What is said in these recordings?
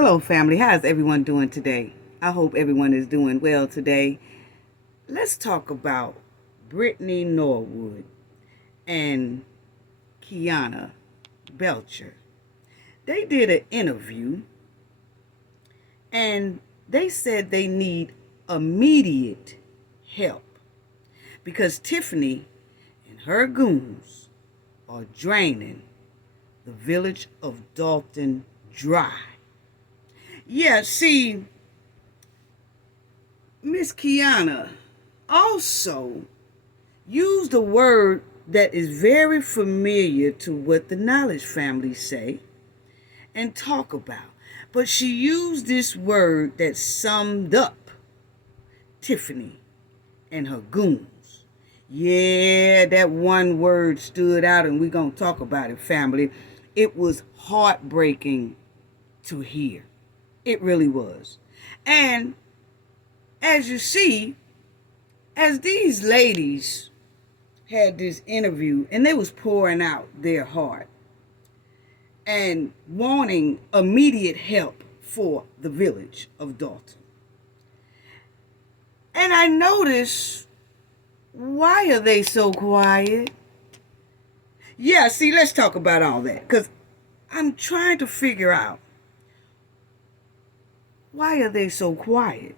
Hello, family. How's everyone doing today? I hope everyone is doing well today. Let's talk about Brittany Norwood and Kiana Belcher. They did an interview and they said they need immediate help because Tiffany and her goons are draining the village of Dolton dry. Yeah, see, Miss Kiana also used a word that is very familiar to what the knowledge family say and talk about. But she used this word that summed up Tiffany and her goons. Yeah, that one word stood out, and we're going to talk about it, family. It was heartbreaking to hear. It really was. And as you see, as these ladies had this interview and they was pouring out their heart and wanting immediate help for the village of Dolton. And I noticed, why are they so quiet? Yeah, see, let's talk about all that, because I'm trying to figure out, why are they so quiet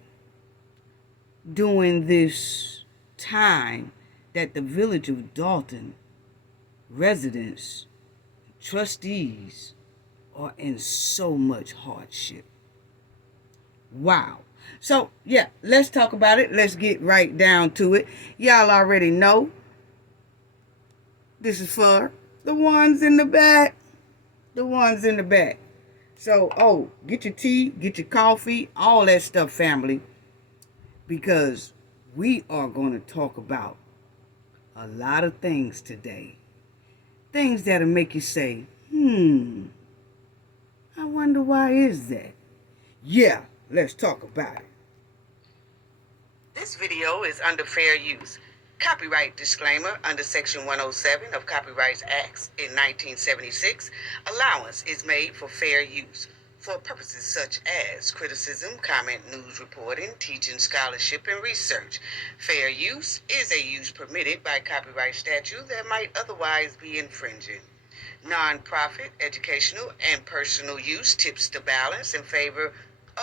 during this time that the village of Dolton residents, trustees, are in so much hardship? Wow. So, yeah, let's talk about it. Let's get right down to it. Y'all already know this is for the ones in the back. The ones in the back. So, get your tea, get your coffee, all that stuff, family. Because we are going to talk about a lot of things today. Things that'll make you say, I wonder why is that? Yeah, let's talk about it. This video is under fair use. Copyright disclaimer under Section 107 of Copyright Acts in 1976. Allowance is made for fair use for purposes such as criticism, comment, news reporting, teaching, scholarship, and research. Fair use is a use permitted by copyright statute that might otherwise be infringing. Non-profit, educational, and personal use tips the balance in favor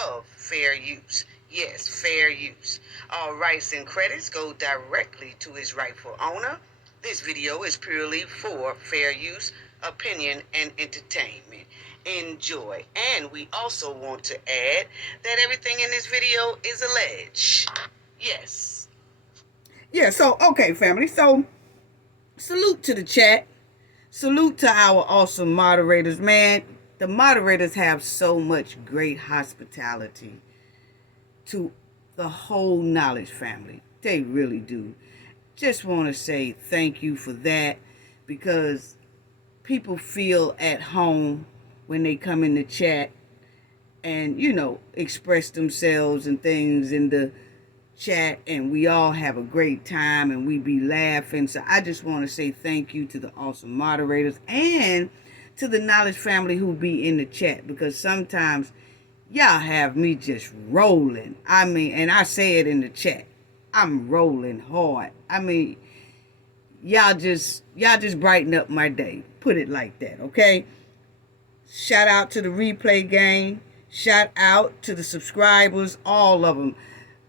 of fair use. Yes, fair use. All rights and credits go directly to its rightful owner. This video is purely for fair use, opinion, and entertainment. Enjoy. And we also want to add that everything in this video is alleged. Yes. Yeah, so, okay, family. So, salute to the chat. Salute to our awesome moderators, man. The moderators have so much great hospitality to the whole knowledge family. They really do. Just want to say thank you for that, because people feel at home when they come in the chat and, express themselves and things in the chat, and we all have a great time and we be laughing. So I just want to say thank you to the awesome moderators and to the knowledge family who be in the chat, because sometimes y'all have me just rolling. And I say it in the chat, I'm rolling hard. Y'all just brighten up my day. Put it like that, okay? Shout out to the replay gang. Shout out to the subscribers, all of them.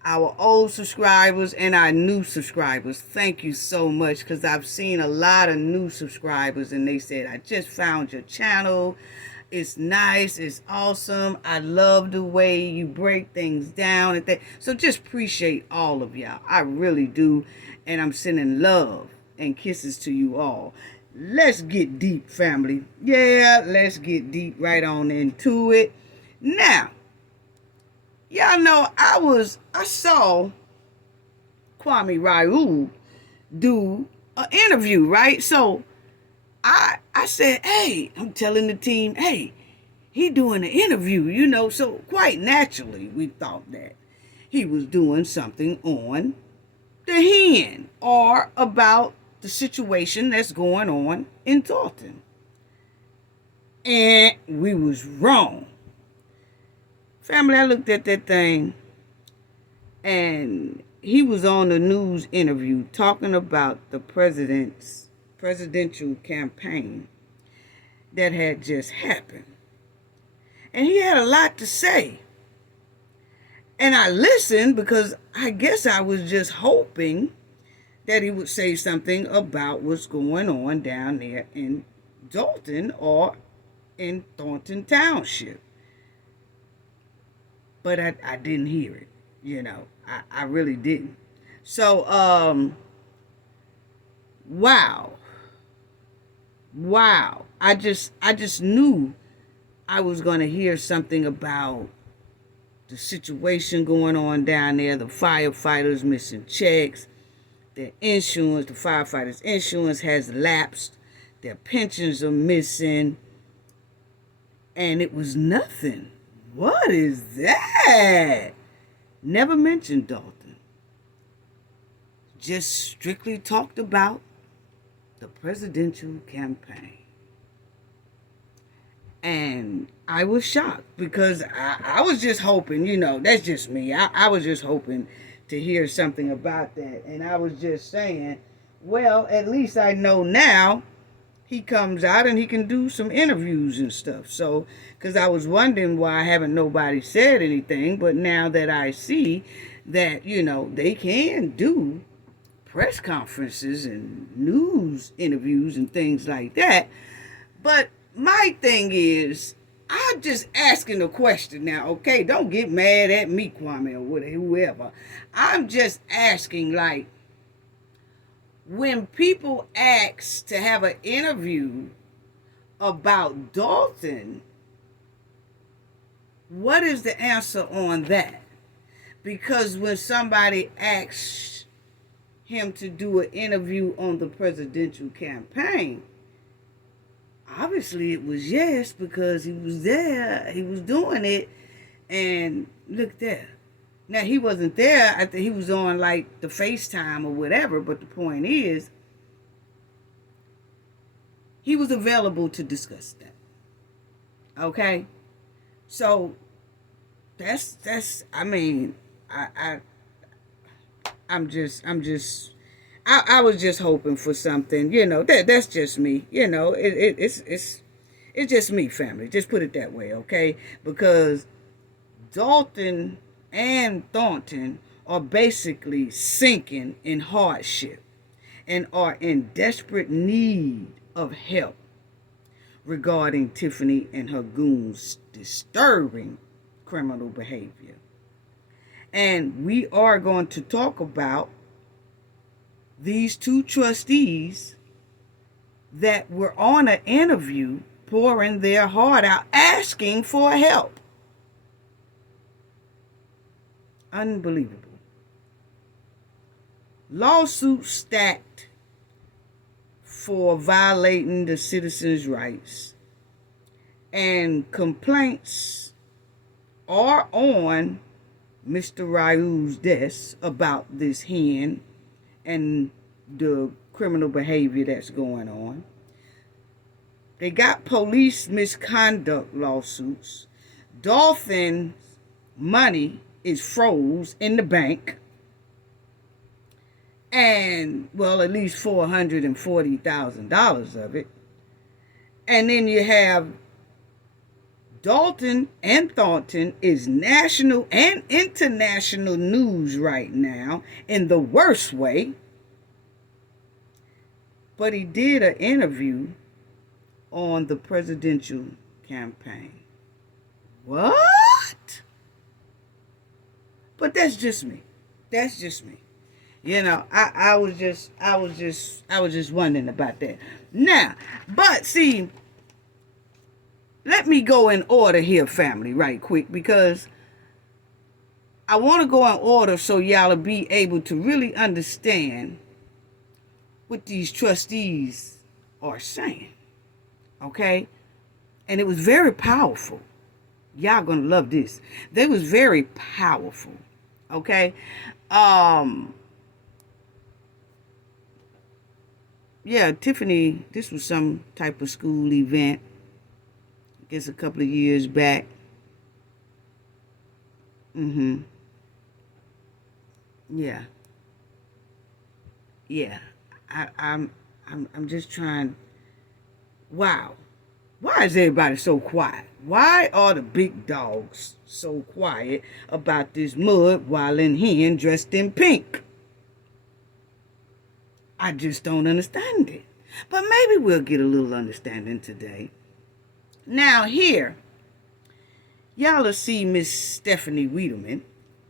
Our old subscribers and our new subscribers. Thank you so much, because I've seen a lot of new subscribers and they said, I just found your channel. It's nice. It's awesome. I love the way you break things down and that. So just appreciate all of y'all. I really do. And I'm sending love and kisses to you all. Let's get deep, family. Yeah, let's get deep right on into it. Now, y'all know I saw Kwame Raoul do an interview, right? So I said, hey, I'm telling the team, hey, he doing an interview, so quite naturally we thought that he was doing something on the hen or about the situation that's going on in Dolton. And we was wrong. Family, I looked at that thing, and he was on a news interview talking about the presidential campaign that had just happened. And he had a lot to say. And I listened because I guess I was just hoping that he would say something about what's going on down there in Dolton or in Thornton Township. But I didn't hear it. I really didn't. So, wow. I just knew I was going to hear something about the situation going on down there, the firefighters missing checks, their insurance, the firefighters' insurance has lapsed, their pensions are missing, and it was nothing. What is that? Never mentioned Dolton. Just strictly talked about the presidential campaign. And I was shocked because I was just hoping, that's just me. I was just hoping to hear something about that. And I was just saying, well, at least I know now he comes out and he can do some interviews and stuff. So, because I was wondering why haven't nobody said anything. But now that I see that, they can do press conferences and news interviews and things like that. But my thing is, I'm just asking a question now, okay? Don't get mad at me, Kwame, or whoever. I'm just asking, like, when people ask to have an interview about Dolton, what is the answer on that? Because when somebody asks him to do an interview on the presidential campaign, obviously it was yes, because he was there, he was doing it, and look there. Now, he wasn't there. I think he was on, like, the FaceTime or whatever, but the point is, he was available to discuss that. Okay? So, I mean, I was just hoping for something, that's just me, it's just me, family. Just put it that way, okay? Because Dolton and Thornton are basically sinking in hardship and are in desperate need of help regarding Tiffany and her goons' disturbing criminal behavior. And we are going to talk about these two trustees that were on an interview pouring their heart out, asking for help. Unbelievable. Lawsuits stacked for violating the citizens' rights, and complaints are on Mr. Ryu's desk about this hen and the criminal behavior that's going on. They got police misconduct lawsuits. Dolphin's money is froze in the bank. And, well, at least $440,000 of it. And then you have Dolton and Thornton is national and international news right now in the worst way. But he did an interview on the presidential campaign. What? But that's just me. That's just me. I was just wondering about that. Now, but see, let me go in order here, family, right quick, because I want to go in order so y'all will be able to really understand what these trustees are saying. Okay? And it was very powerful. Y'all gonna love this. They was very powerful. Okay? Yeah, Tiffany, this was some type of school event. I guess a couple of years back. Mm-hmm. Yeah. Yeah. I'm just trying. Wow. Why is everybody so quiet? Why are the big dogs so quiet about this mud wilding hen dressed in pink? I just don't understand it. But maybe we'll get a little understanding today. Now here, y'all will see Miss Stephanie Wiedemann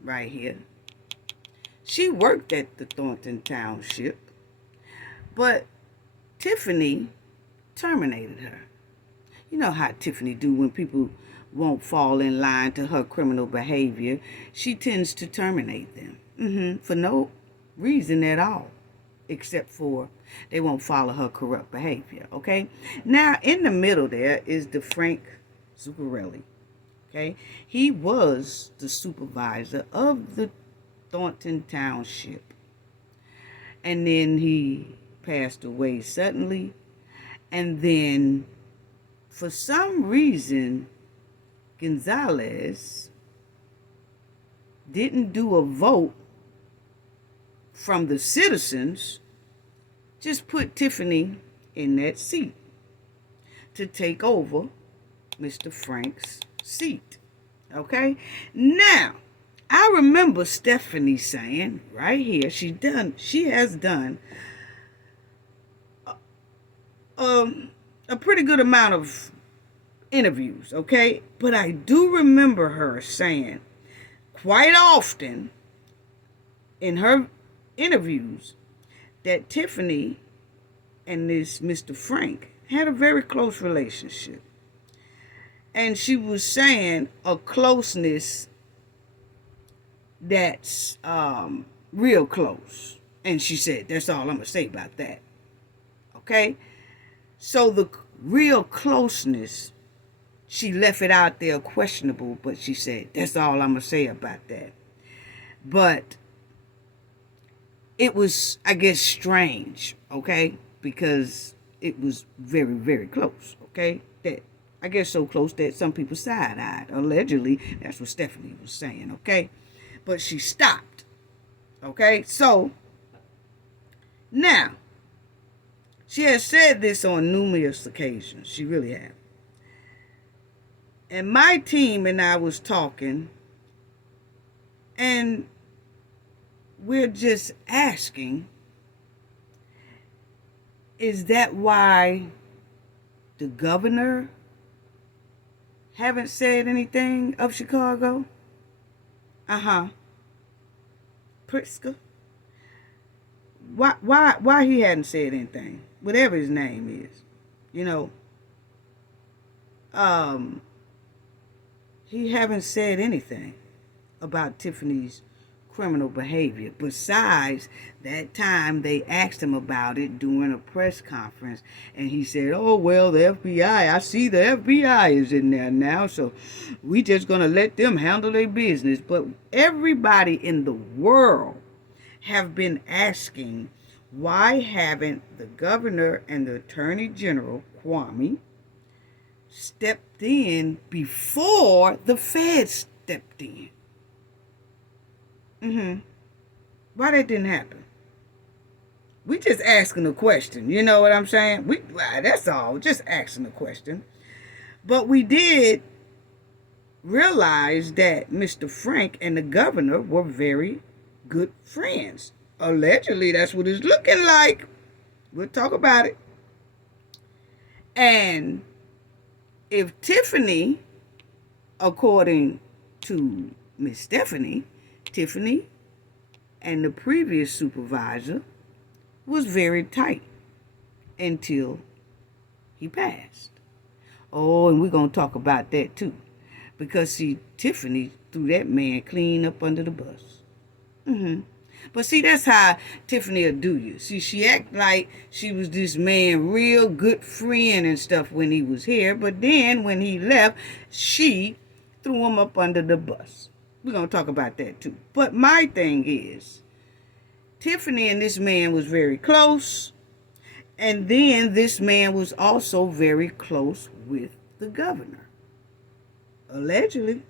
right here. She worked at the Thornton Township, but Tiffany terminated her. You know how Tiffany do when people won't fall in line to her criminal behavior. She tends to terminate them for no reason at all, except for they won't follow her corrupt behavior, okay? Now, in the middle there is the Frank Zuccarelli, okay? He was the supervisor of the Thornton Township. And then he passed away suddenly. And then, for some reason, Gonzalez didn't do a vote from the citizens, just put Tiffany in that seat to take over Mr. Frank's seat. Okay? Now, I remember Stephanie saying right here, she has done a pretty good amount of interviews, okay? But I do remember her saying quite often in her interviews that Tiffany and this Mr. Frank had a very close relationship. And she was saying a closeness that's real close. And she said, that's all I'm going to say about that. Okay? So the real closeness, she left it out there questionable, but she said, that's all I'm going to say about that. But it was, I guess, strange, okay? Because it was very, very close, okay? That, I guess, so close that some people side-eyed. Allegedly, that's what Stephanie was saying, okay? But she stopped, okay? So, now, she has said this on numerous occasions. She really has. And my team and I was talking, and we're just asking, is that why the governor haven't said anything of Chicago? Pritzker? Why he hadn't said anything? Whatever his name is. You know, he haven't said anything about Tiffany's criminal behavior. Besides, that time they asked him about it during a press conference, and he said, oh, well, the FBI, I see the FBI is in there now, so we just going to let them handle their business. But everybody in the world have been asking, why haven't the governor and the attorney general, Kwame, stepped in before the feds stepped in? Why that didn't happen? We just asking a question. You know what I'm saying? That's all. Just asking a question. But we did realize that Mr. Frank and the governor were very good friends. Allegedly, that's what it's looking like. We'll talk about it. And if Tiffany, according to Miss Stephanie, Tiffany and the previous supervisor was very tight until he passed. Oh, and we're going to talk about that too. Because, see, Tiffany threw that man clean up under the bus. But see, that's how Tiffany will do you. See, she act like she was this man real good friend and stuff when he was here. But then when he left, she threw him up under the bus. We're going to talk about that too. But my thing is, Tiffany and this man was very close. And then this man was also very close with the governor. Allegedly.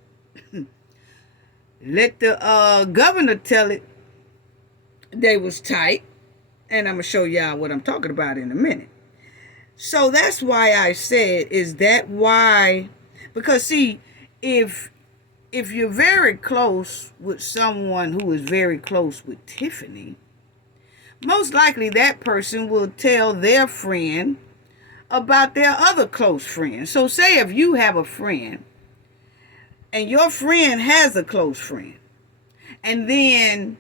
Let the governor tell it they was tight. And I'm going to show y'all what I'm talking about in a minute. So that's why I said, is that why? Because see, if you're very close with someone who is very close with Tiffany, most likely that person will tell their friend about their other close friend. So say if you have a friend and your friend has a close friend, and then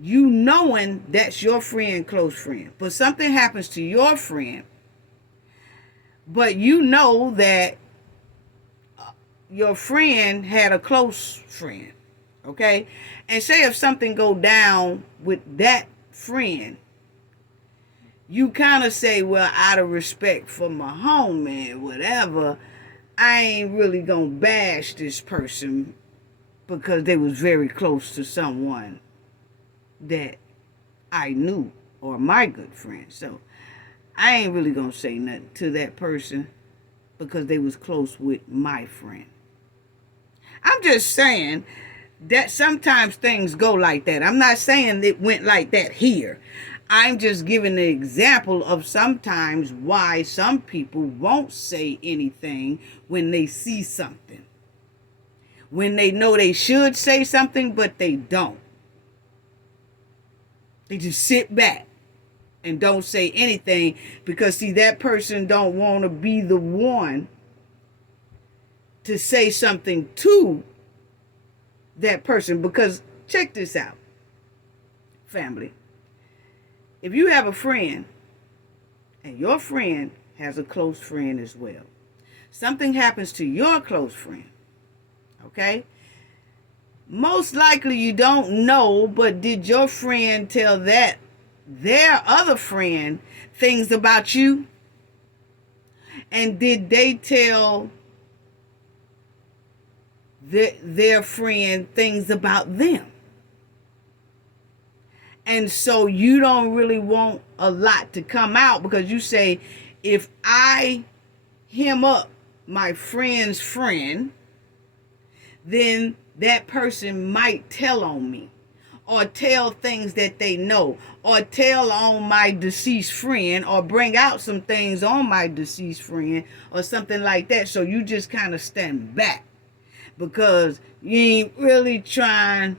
you knowing that's your friend, close friend, but something happens to your friend, but you know that your friend had a close friend, okay? And say if something go down with that friend, you kind of say, well, out of respect for my homie, whatever, I ain't really gonna bash this person because they was very close to someone that I knew or my good friend. So I ain't really gonna say nothing to that person because they was close with my friend. I'm just saying that sometimes things go like that. I'm not saying it went like that here. I'm just giving an example of sometimes why some people won't say anything when they see something. When they know they should say something, but they don't. They just sit back and don't say anything because, see, that person don't want to be the one to say something to that person. Because check this out, family. If you have a friend and your friend has a close friend as well, something happens to your close friend, okay? Most likely you don't know, but did your friend tell that their other friend things about you? And did they tell their friend things about them? And so you don't really want a lot to come out because you say, if I hem up my friend's friend, then that person might tell on me or tell things that they know or tell on my deceased friend or bring out some things on my deceased friend or something like that. So you just kind of stand back because you ain't really trying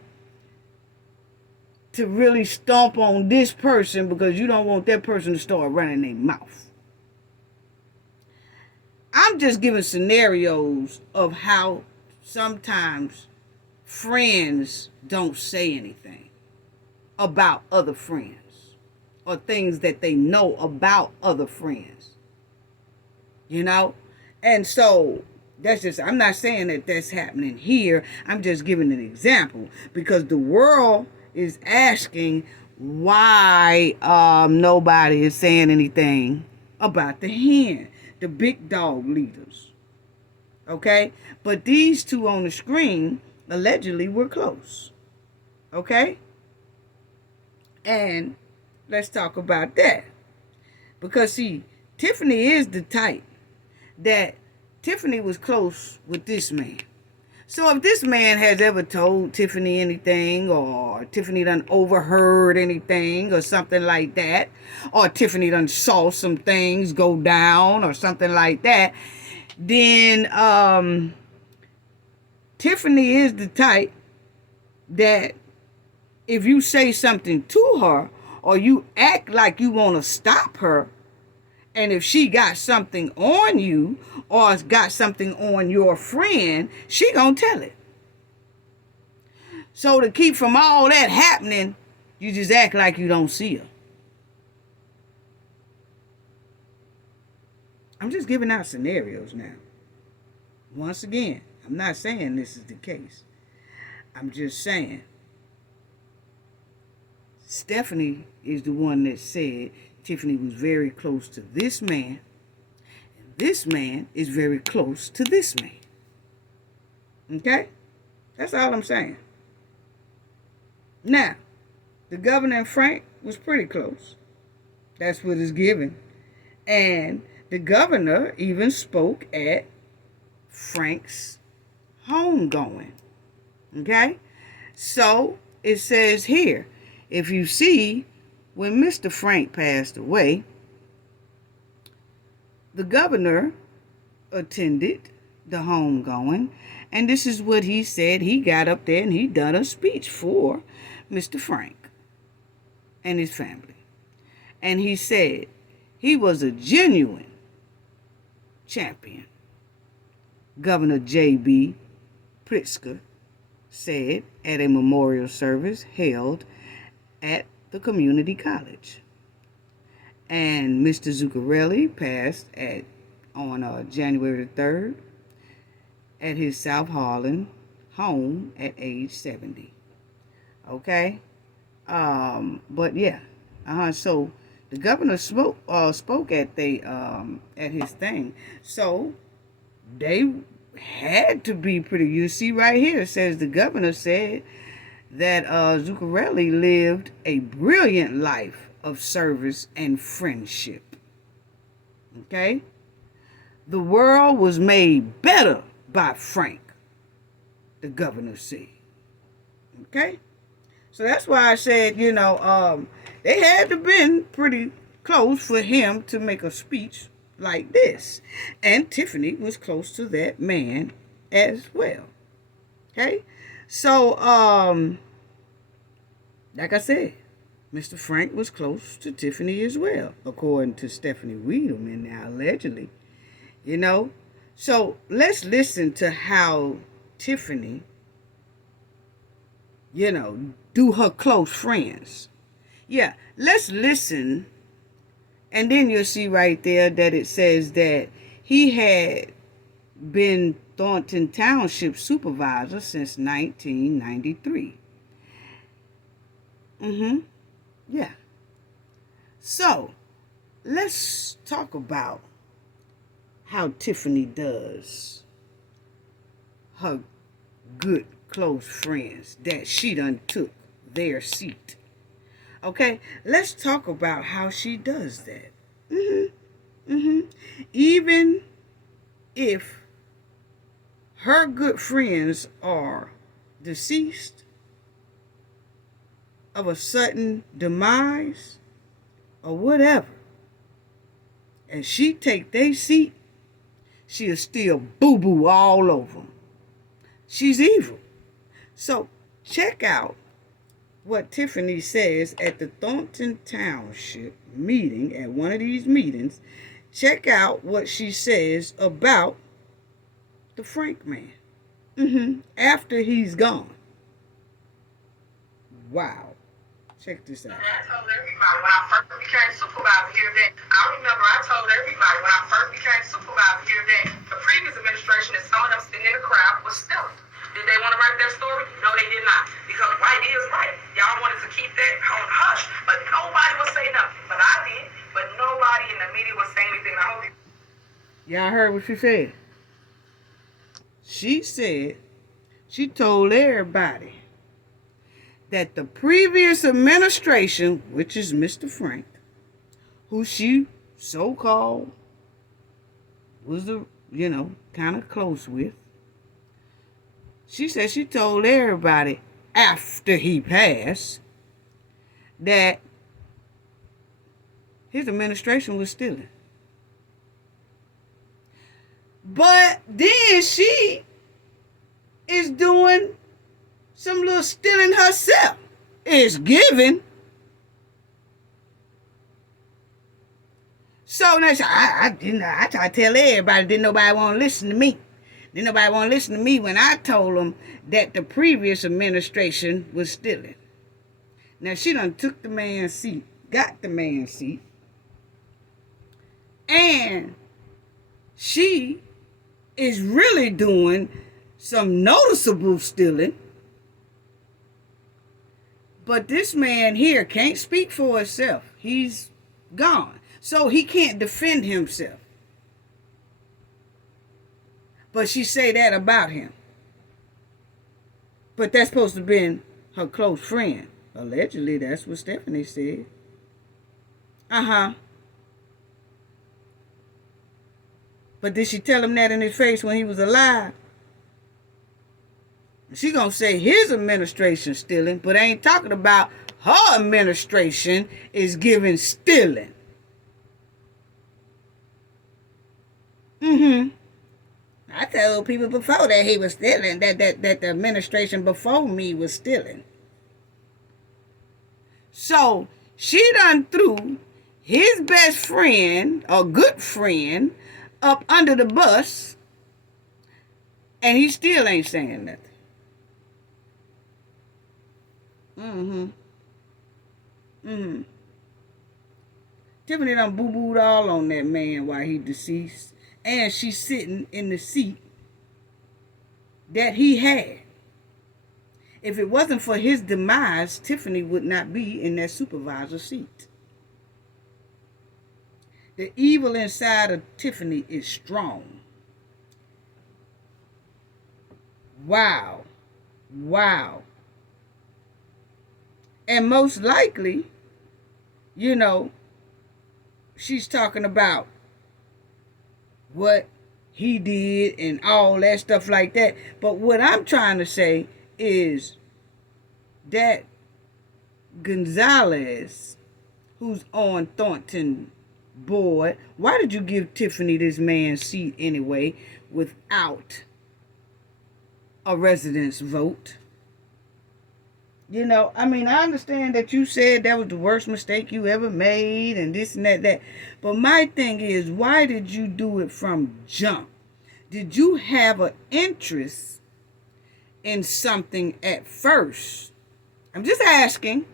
to really stomp on this person because you don't want that person to start running their mouth. I'm just giving scenarios of how sometimes friends don't say anything about other friends or things that they know about other friends, you know? And so that's just, I'm not saying that that's happening here. I'm just giving an example because the world is asking why nobody is saying anything about the hen, the big dog leaders. Okay? But these two on the screen allegedly were close. Okay? And let's talk about that. Because see, Tiffany is the type that Tiffany was close with this man. So if this man has ever told Tiffany anything, or Tiffany done overheard anything or something like that, or Tiffany done saw some things go down or something like that, then Tiffany is the type that if you say something to her or you act like you want to stop her, and if she got something on you or got something on your friend, she gonna tell it. So to keep from all that happening, you just act like you don't see her. I'm just giving out scenarios now. Once again, I'm not saying this is the case. I'm just saying Stephanie is the one that said Tiffany was very close to this man, and this man is very close to this man. Okay? That's all I'm saying. Now, the governor and Frank was pretty close. That's what is given. And the governor even spoke at Frank's homegoing. Okay? So it says here, if you see, when Mr. Frank passed away, the governor attended the homegoing, and this is what he said. He got up there and he done a speech for Mr. Frank and his family. And he said he was a genuine champion. Governor J.B. Pritzker said at a memorial service held at the community college. And Mr. Zuccarelli passed on January the 3rd at his South Harlan home at age 70. Okay? But yeah. So the governor spoke at his thing. So they had to be pretty. You see right here, it says the governor said that Zuccarelli lived a brilliant life of service and friendship. Okay? The world was made better by Frank, the governor said. Okay? So that's why I said, they had to been pretty close for him to make a speech like this. And Tiffany was close to that man as well. Okay? So, like I said, Mr. Frank was close to Tiffany as well, according to Stephanie Wiedemann now, allegedly. So let's listen to how Tiffany, do her close friends. Yeah, let's listen. And then you'll see right there that it says that he had been Dolton Township supervisor since 1993. Yeah. So, let's talk about how Tiffany does her good close friends that she done took their seat. Okay, let's talk about how she does that. Even if her good friends are deceased of a sudden demise or whatever, and she take their seat, she'll still boo-boo all over them. She's evil. So check out what Tiffany says at the Dolton Township meeting, at one of these meetings. Check out what she says about the Frank man after he's gone. Wow. Check this out. I told everybody when I first became supervisor here that I told everybody when I first became supervisor here that the previous administration and some of them sitting in the crowd was stealing. Did they want to write their story? No, they did not. Because right is right. Y'all wanted to keep that on hush, but nobody would say nothing. But I did. But nobody in the media would say anything. I hope y'all heard what she said. She said she told everybody that the previous administration, which is Mr. Frank, who she so-called was kind of close with, she said she told everybody after he passed that his administration was stealing. But then she is doing some little stealing herself. It's given. So now I try to tell everybody, didn't nobody want to listen to me. Didn't nobody want to listen to me when I told them that the previous administration was stealing. Now she done took the man's seat, got the man's seat, and she is really doing some noticeable stealing. But this man here can't speak for himself. He's gone. So he can't defend himself. But she say that about him. But that's supposed to have been her close friend. Allegedly, that's what Stephanie said. But did she tell him that in his face when he was alive? She gonna say his administration stealing, but ain't talking about her administration is giving stealing. I told people before that he was stealing, that the administration before me was stealing. So she done threw his best friend, or good friend, up under the bus, and he still ain't saying nothing. Tiffany done boo-booed all on that man while he deceased. And she's sitting in the seat that he had. If it wasn't for his demise, Tiffany would not be in that supervisor seat. The evil inside of Tiffany is strong. Wow. Wow. And most likely, you know, she's talking about what he did and all that stuff like that. But what I'm trying to say is that Gonzalez, who's on Thornton board, why did you give Tiffany this man's seat anyway without a resident's vote? You know, I mean, I understand that you said that was the worst mistake you ever made and this and that. But my thing is, why did you do it from jump? Did you have an interest in something at first? I'm just asking.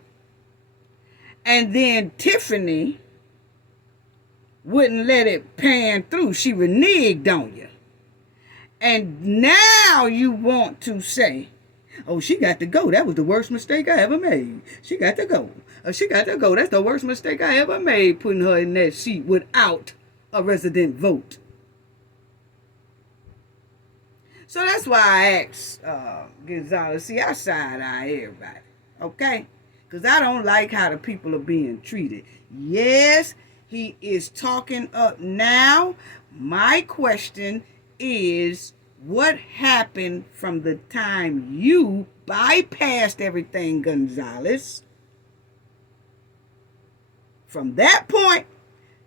And then Tiffany wouldn't let it pan through. She reneged on you. And now you want to say, oh, she got to go. That was the worst mistake I ever made. She got to go. She got to go. That's the worst mistake I ever made, putting her in that seat without a resident vote. So that's why I asked Gonzalez, see, I side-eye everybody, okay? Because I don't like how the people are being treated. Yes, he is talking up now. My question is, what happened from the time you bypassed everything, Gonzalez? From that point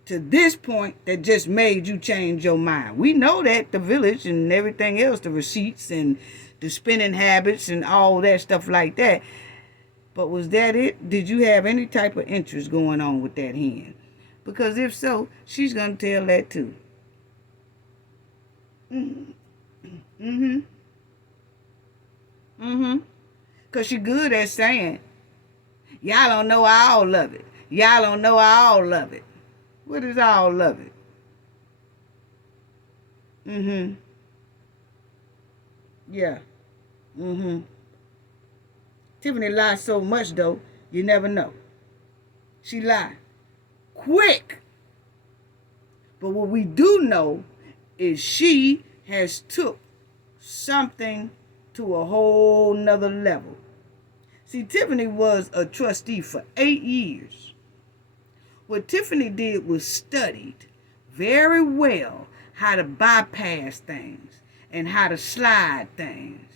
to this point that just made you change your mind. We know that the village and everything else, the receipts and the spending habits and all that stuff like that. But was that it? Did you have any type of interest going on with that hen? Because if so, she's going to tell that too. Because she good at saying, y'all don't know all of it. Y'all don't know all of it. What is all of it? Yeah. Tiffany lies so much, though, you never know. She lied. Quick. But what we do know is she has took something to a whole nother level. See, Tiffany was a trustee for 8 years. What Tiffany did was studied very well how to bypass things and how to slide things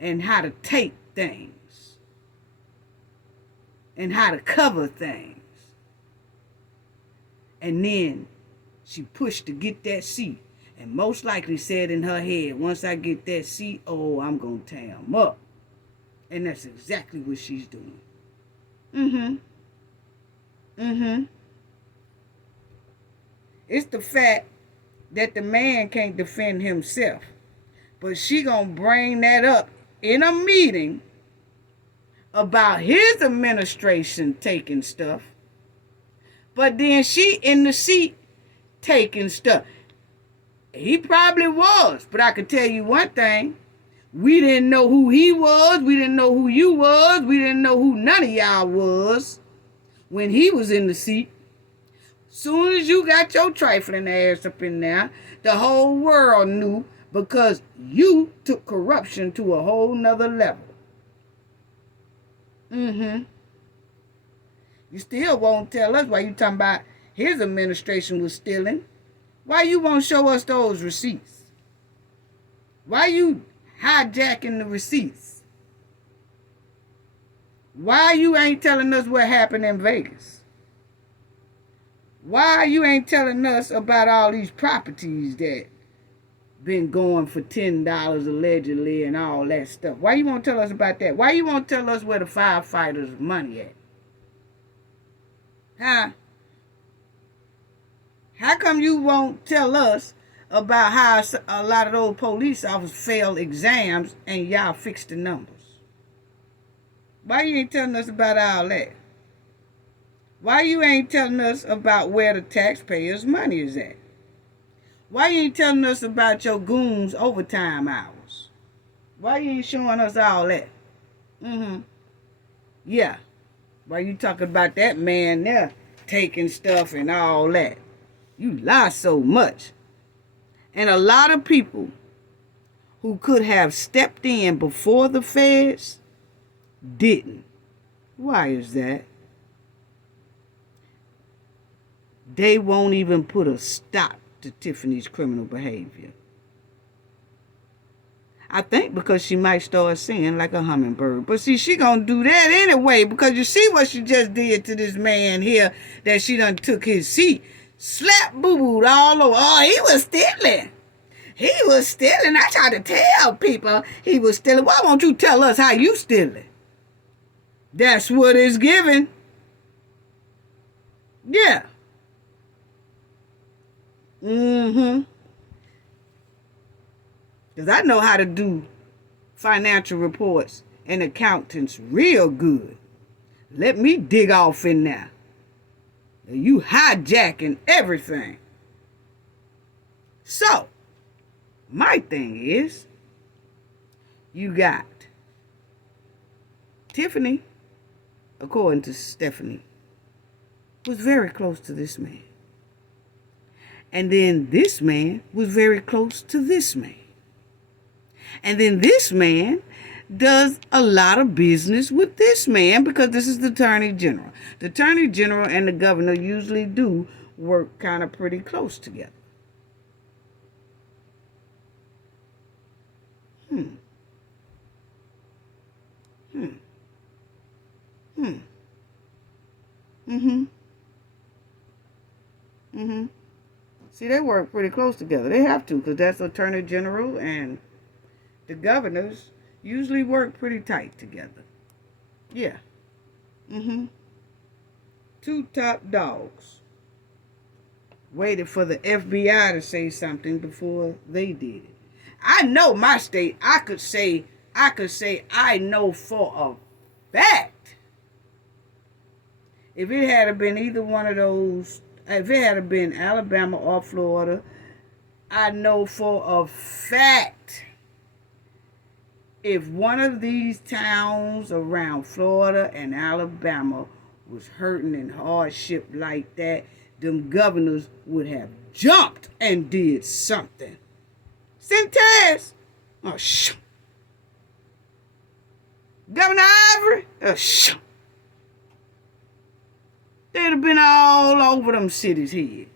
and how to tape things and how to cover things. And then she pushed to get that seat and most likely said in her head, once I get that seat, oh, I'm going to tear him up. And that's exactly what she's doing. It's the fact that the man can't defend himself. But she gonna bring that up in a meeting about his administration taking stuff. But then she in the seat taking stuff. He probably was. But I can tell you one thing. We didn't know who he was. We didn't know who you was. We didn't know who none of y'all was when he was in the seat. Soon as you got your trifling ass up in there, the whole world knew because you took corruption to a whole nother level. You still won't tell us why you talking about his administration was stealing. Why you won't show us those receipts? Why you hijacking the receipts? Why you ain't telling us what happened in Vegas? Why you ain't telling us about all these properties that been going for $10 allegedly and all that stuff? Why you won't tell us about that? Why you won't tell us where the firefighters' money at? Huh? How come you won't tell us about how a lot of those police officers failed exams and y'all fixed the numbers? Why you ain't telling us about all that? Why you ain't telling us about where the taxpayers' money is at? Why you ain't telling us about your goons' overtime hours? Why you ain't showing us all that? Yeah. Why you talking about that man there taking stuff and all that? You lie so much. And a lot of people who could have stepped in before the feds didn't. Why is that? They won't even put a stop to Tiffany's criminal behavior. I think because she might start singing like a hummingbird. But see, she gonna do that anyway, because you see what she just did to this man here, that she done took his seat. Slap boo-booed all over. Oh, he was stealing. He was stealing. I tried to tell people he was stealing. Why won't you tell us how you stealing? That's what it's giving. Yeah. Because I know how to do financial reports and accountants real good. Let me dig off in there. You hijacking everything. So, my thing is, you got Tiffany, according to Stephanie, was very close to this man. And then this man was very close to this man. And then this man does a lot of business with this man because this is the Attorney General. The Attorney General and the governor usually do work kind of pretty close together. See, they work pretty close together. They have to, because that's the Attorney General and the governors usually work pretty tight together. Yeah. Two top dogs. Waited for the FBI to say something before they did it. I know my state. I could say I know for a fact. If it had been either one of those, if it had been Alabama or Florida, I know for a fact if one of these towns around Florida and Alabama was hurting in hardship like that, them governors would have jumped and did something. Sentez! Oh, shh. Governor Ivory? Oh, shh. They'd have been all over them cities' head.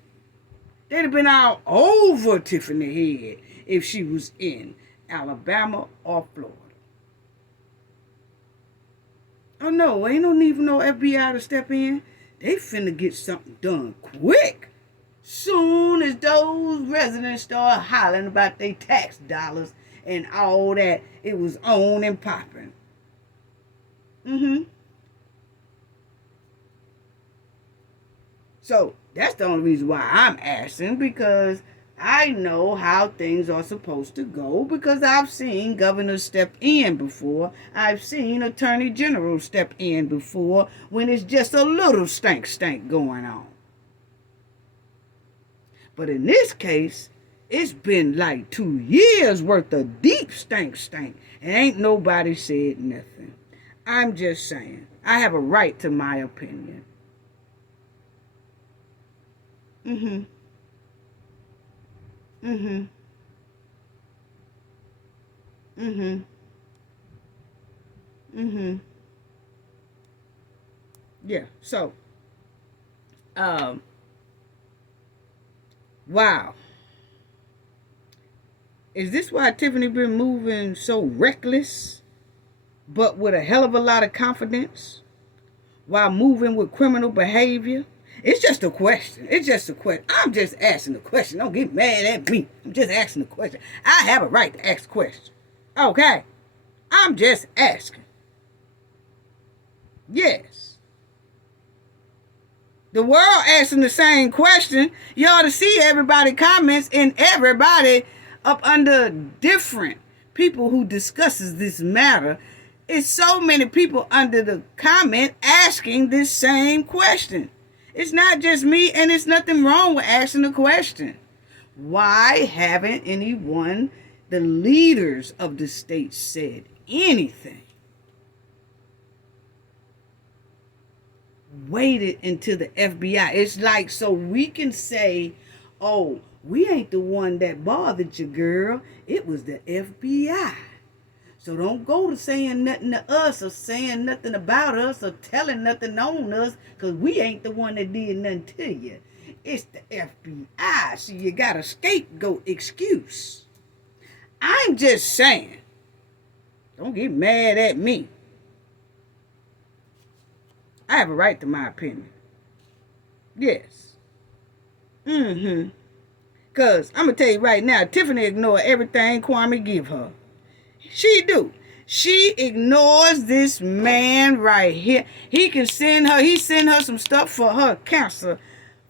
They'd have been all over Tiffany head if she was in Alabama or Florida. Oh no, ain't no need for no FBI to step in. They finna get something done quick. Soon as those residents start hollering about their tax dollars and all that, it was on and popping. So that's the only reason why I'm asking, because I know how things are supposed to go, because I've seen governors step in before. I've seen attorney generals step in before when it's just a little stank going on. But in this case, it's been like 2 years worth of deep stank. And ain't nobody said nothing. I'm just saying, I have a right to my opinion. Yeah, so, wow. Is this why Tiffany been moving so reckless, but with a hell of a lot of confidence, while moving with criminal behavior? It's just a question. It's just a question. I'm just asking a question. Don't get mad at me. I'm just asking a question. I have a right to ask a question. Okay? I'm just asking. Yes. The world asking the same question. You ought to see everybody comments and everybody up under different people who discusses this matter. It's so many people under the comment asking this same question. It's not just me, and it's nothing wrong with asking the question. Why haven't anyone, the leaders of the state, said anything? Waited until the FBI. It's like so we can say, oh, we ain't the one that bothered you, girl. It was the FBI. So don't go to saying nothing to us or saying nothing about us or telling nothing on us, because we ain't the one that did nothing to you. It's the FBI. So you got a scapegoat excuse. I'm just saying. Don't get mad at me. I have a right to my opinion. Yes. Because I'm going to tell you right now, Tiffany ignore everything Kwame give her. She do. She ignores this man right here. He send her some stuff for her cancer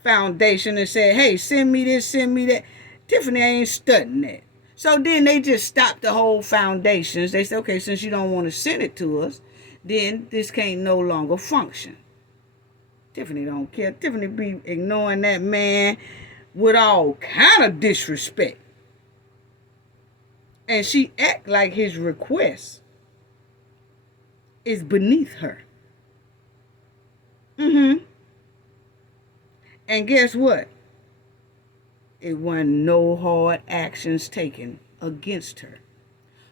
foundation and said, hey, send me this, send me that. Tiffany ain't studying that. So then they just stopped the whole foundations. They said, okay, since you don't want to send it to us, then this can't no longer function. Tiffany don't care. Tiffany be ignoring that man with all kind of disrespect. And she act like his request is beneath her. And guess what? It wasn't no hard actions taken against her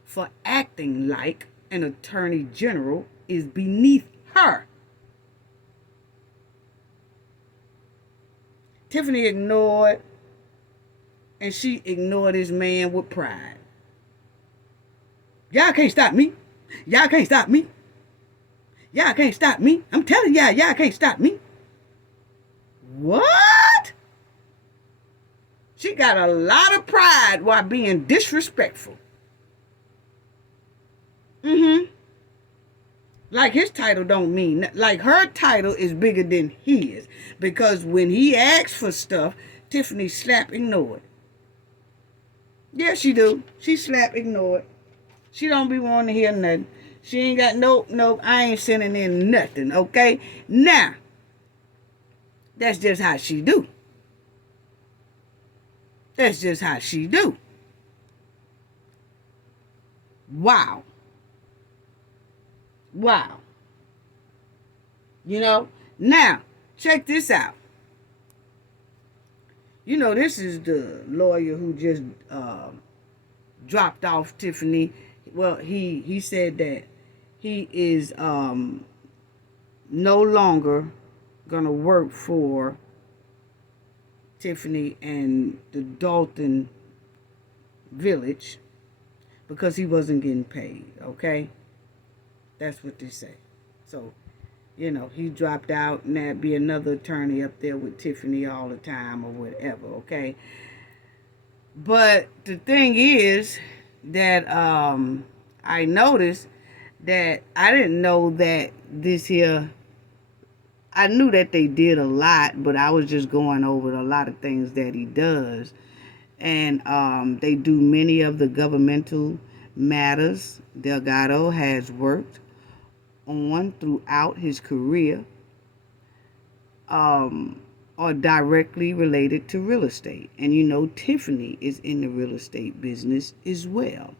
for acting like an attorney general is beneath her. Tiffany ignored, and she ignored this man with pride. Y'all can't stop me. Y'all can't stop me. Y'all can't stop me. I'm telling y'all, y'all can't stop me. What? She got a lot of pride while being disrespectful. Like his title don't mean, like her title is bigger than his. Because when he asks for stuff, Tiffany slap ignored. Yeah, she do. She slap ignored. She don't be wanting to hear nothing. She ain't got nope, I ain't sending in nothing, okay? Now, that's just how she do. That's just how she do. Wow. Wow. You know? Now, check this out. You know, this is the lawyer who just dropped off Tiffany. Well, he said that he is no longer gonna work for Tiffany and the Dolton village because he wasn't getting paid, okay? That's what they say. So, you know, he dropped out and there'd be another attorney up there with Tiffany all the time or whatever, okay? But the thing is that I noticed that I didn't know that this here, I knew that they did a lot, but I was just going over a lot of things that he does. And they do many of the governmental matters Delgado has worked on throughout his career are directly related to real estate. And you know, Tiffany is in the real estate business as well.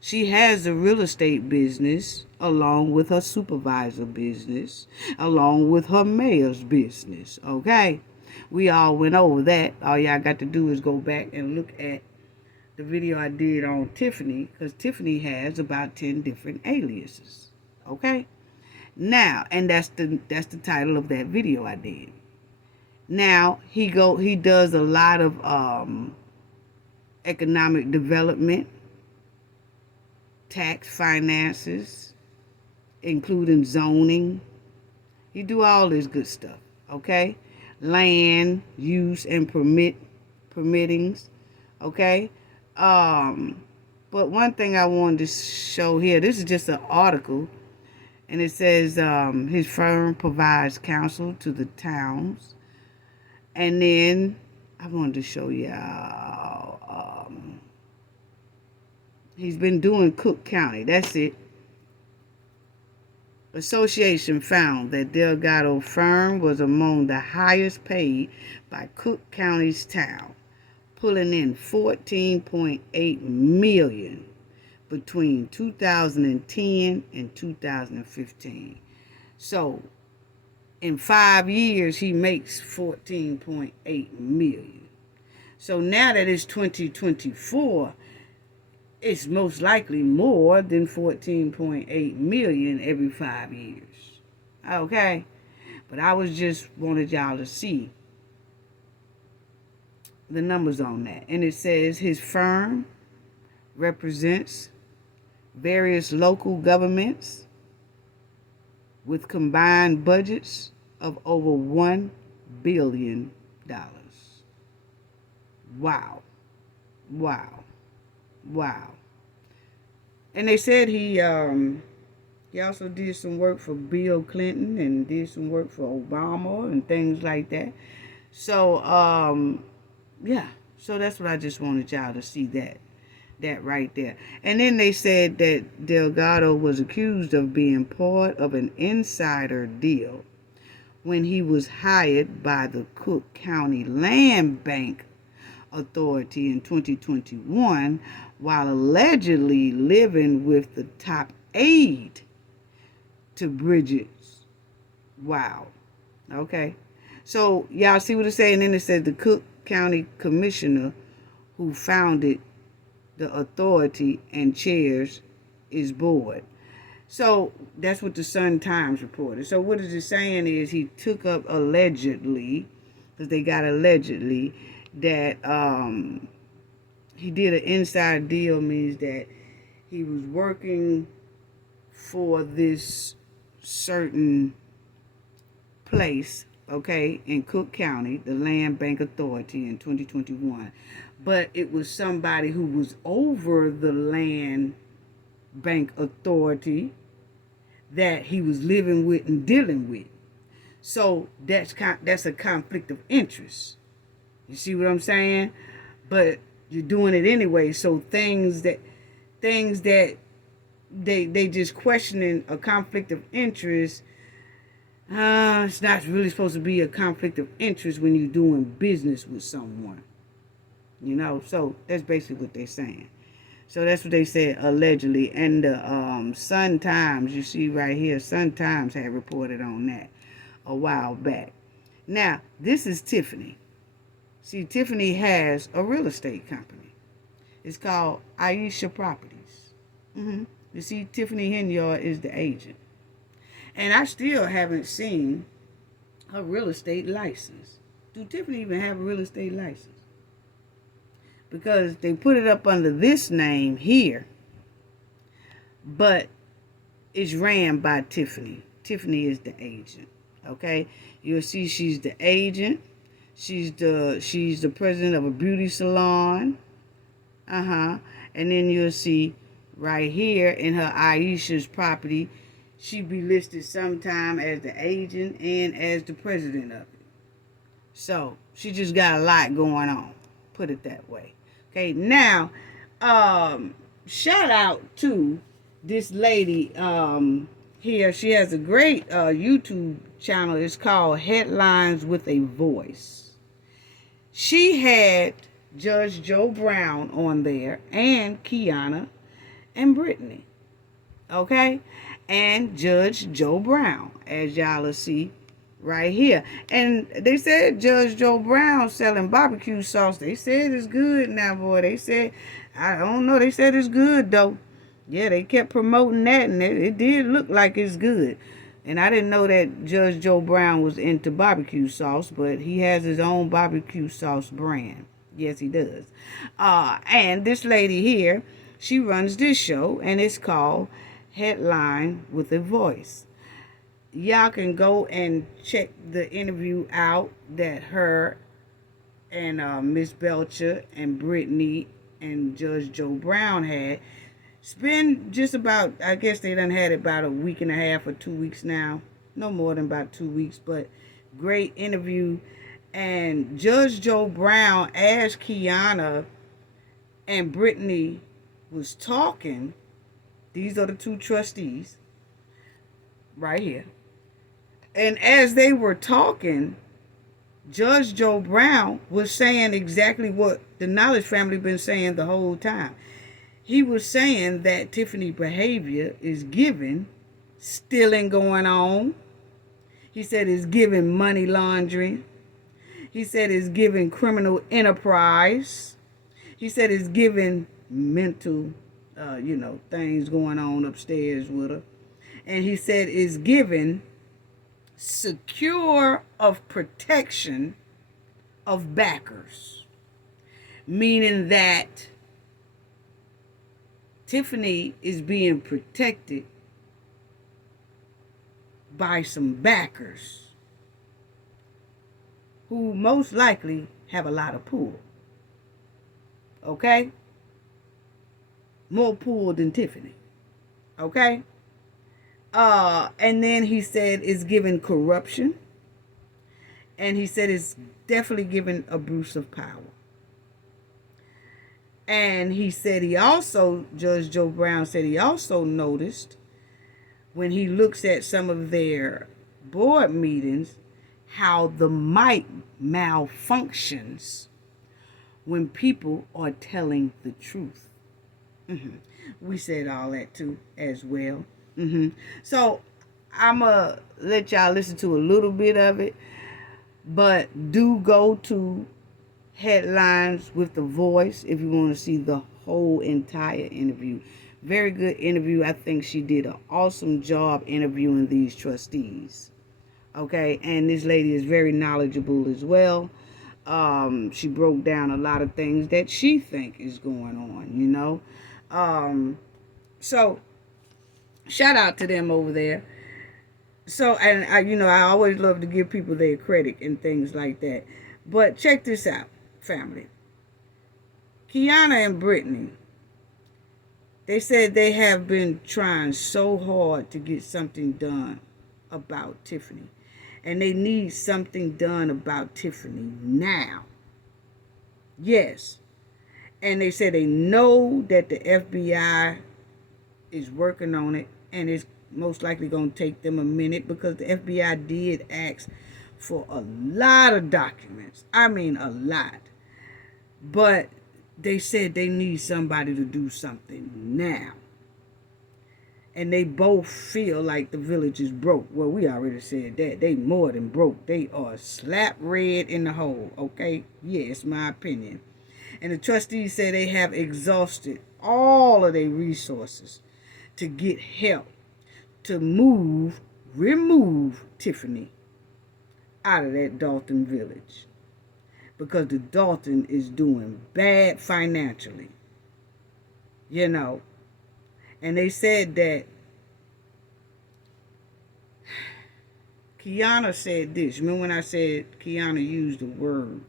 She has a real estate business along with her supervisor business, along with her mayor's business, okay? We all went over that. All y'all got to do is go back and look at the video I did on Tiffany, because Tiffany has about 10 different aliases, okay? Now, and that's the title of that video I did. Now, he does a lot of economic development, tax finances, including zoning. He do all this good stuff, okay? Land use and permittings, okay? But one thing I wanted to show here, this is just an article, and it says his firm provides counsel to the towns. And then I wanted to show y'all, he's been doing Cook County. That's it. Association found that Delgado firm was among the highest paid by Cook County's town, pulling in $14.8 million between 2010 and 2015. So in 5 years, he makes $14.8 million. So now that it's 2024, it's most likely more than $14.8 million every 5 years. Okay? But I was just wanted y'all to see the numbers on that. And it says his firm represents various local governments with combined budgets of over $1 billion. Wow. Wow. Wow. And they said he also did some work for Bill Clinton and did some work for Obama and things like that. So, yeah. So that's what I just wanted y'all to see that right there. And then they said that Delgado was accused of being part of an insider deal when he was hired by the Cook County Land Bank Authority in 2021 while allegedly living with the top aide to Bridges. Wow. Okay. So y'all see what it says? And then it says the Cook County Commissioner who founded the authority and chairs his board. So that's what the Sun Times reported. So what it is saying is he took up allegedly, because they got allegedly, that he did an inside deal, means that he was working for this certain place, okay, in Cook County, the Land Bank Authority in 2021. But it was somebody who was over the Land Bank Authority that he was living with and dealing with. So that's a conflict of interest. You see what I'm saying? But you're doing it anyway. So things that they just questioning a conflict of interest. It's not really supposed to be a conflict of interest when you're doing business with someone. You know, so that's basically what they're saying. So that's what they said, allegedly. And the Sun Times, you see right here, Sun Times had reported on that a while back. Now, this is Tiffany. See, Tiffany has a real estate company. It's called Aisha Properties. You see, Tiffany Henyard is the agent. And I still haven't seen her real estate license. Do Tiffany even have a real estate license? Because they put it up under this name here, but it's ran by Tiffany. Tiffany is the agent. Okay, you'll see she's the agent. She's the president of a beauty salon. And then you'll see right here in her Aisha's property, she be listed sometime as the agent and as the president of it. So she just got a lot going on. Put it that way. Okay, now, shout out to this lady here. She has a great YouTube channel. It's called Headlines with a Voice. She had Judge Joe Brown on there and Kiana and Brittany. Okay? And Judge Joe Brown, as y'all will see right here. And they said Judge Joe Brown selling barbecue sauce. They said it's good now, boy. They said, I don't know, they said it's good, though. Yeah, they kept promoting that, and it did look like it's good. And I didn't know that Judge Joe Brown was into barbecue sauce, but he has his own barbecue sauce brand. Yes, he does. And this lady here, she runs this show, and it's called Headline with a Voice. Y'all can go and check the interview out that her and Miss Belcher and Brittany and Judge Joe Brown had. It's been just about, I guess they done had it about a week and a half or 2 weeks now. No more than about 2 weeks, but great interview. And Judge Joe Brown, as Kiana and Brittany was talking, these are the two trustees right here. And as they were talking, Judge Joe Brown was saying exactly what the Knowledge family been saying the whole time. He was saying that Tiffany behavior is giving stealing going on. He said it's giving money laundering. He said it's giving criminal enterprise. He said it's giving mental, things going on upstairs with her. And he said it's giving secure of protection of backers. Meaning that Tiffany is being protected by some backers who most likely have a lot of pull. Okay? More pull than Tiffany. Okay? And then he said it's giving corruption. And he said it's definitely giving abuse of power. And he said Judge Joe Brown said he also noticed when he looks at some of their board meetings, how the mic malfunctions when people are telling the truth. We said all that too as well. So I'm going to let y'all listen to a little bit of it. But do go to Headlines with the Voice if you want to see the whole entire interview. Very good interview. I think she did an awesome job interviewing these trustees. Okay, and this lady is very knowledgeable as well. She broke down a lot of things that she think is going on, So, shout out to them over there. So, and I always love to give people their credit and things like that. But check this out, family. Kiana and Brittany, they said they have been trying so hard to get something done about Tiffany. And they need something done about Tiffany now. Yes. And they said they know that the FBI is working on it. And it's most likely going to take them a minute because the FBI did ask for a lot of documents. I mean, a lot. But they said they need somebody to do something now. And they both feel like the village is broke. Well, we already said that. They more than broke. They are slap red in the hole. Okay? Yes, my opinion. And the trustees say they have exhausted all of their resources to get help to remove Tiffany out of that Dolton village. Because the Dolton is doing bad financially. And they said that Kiana said this. Remember when I said Kiana used the word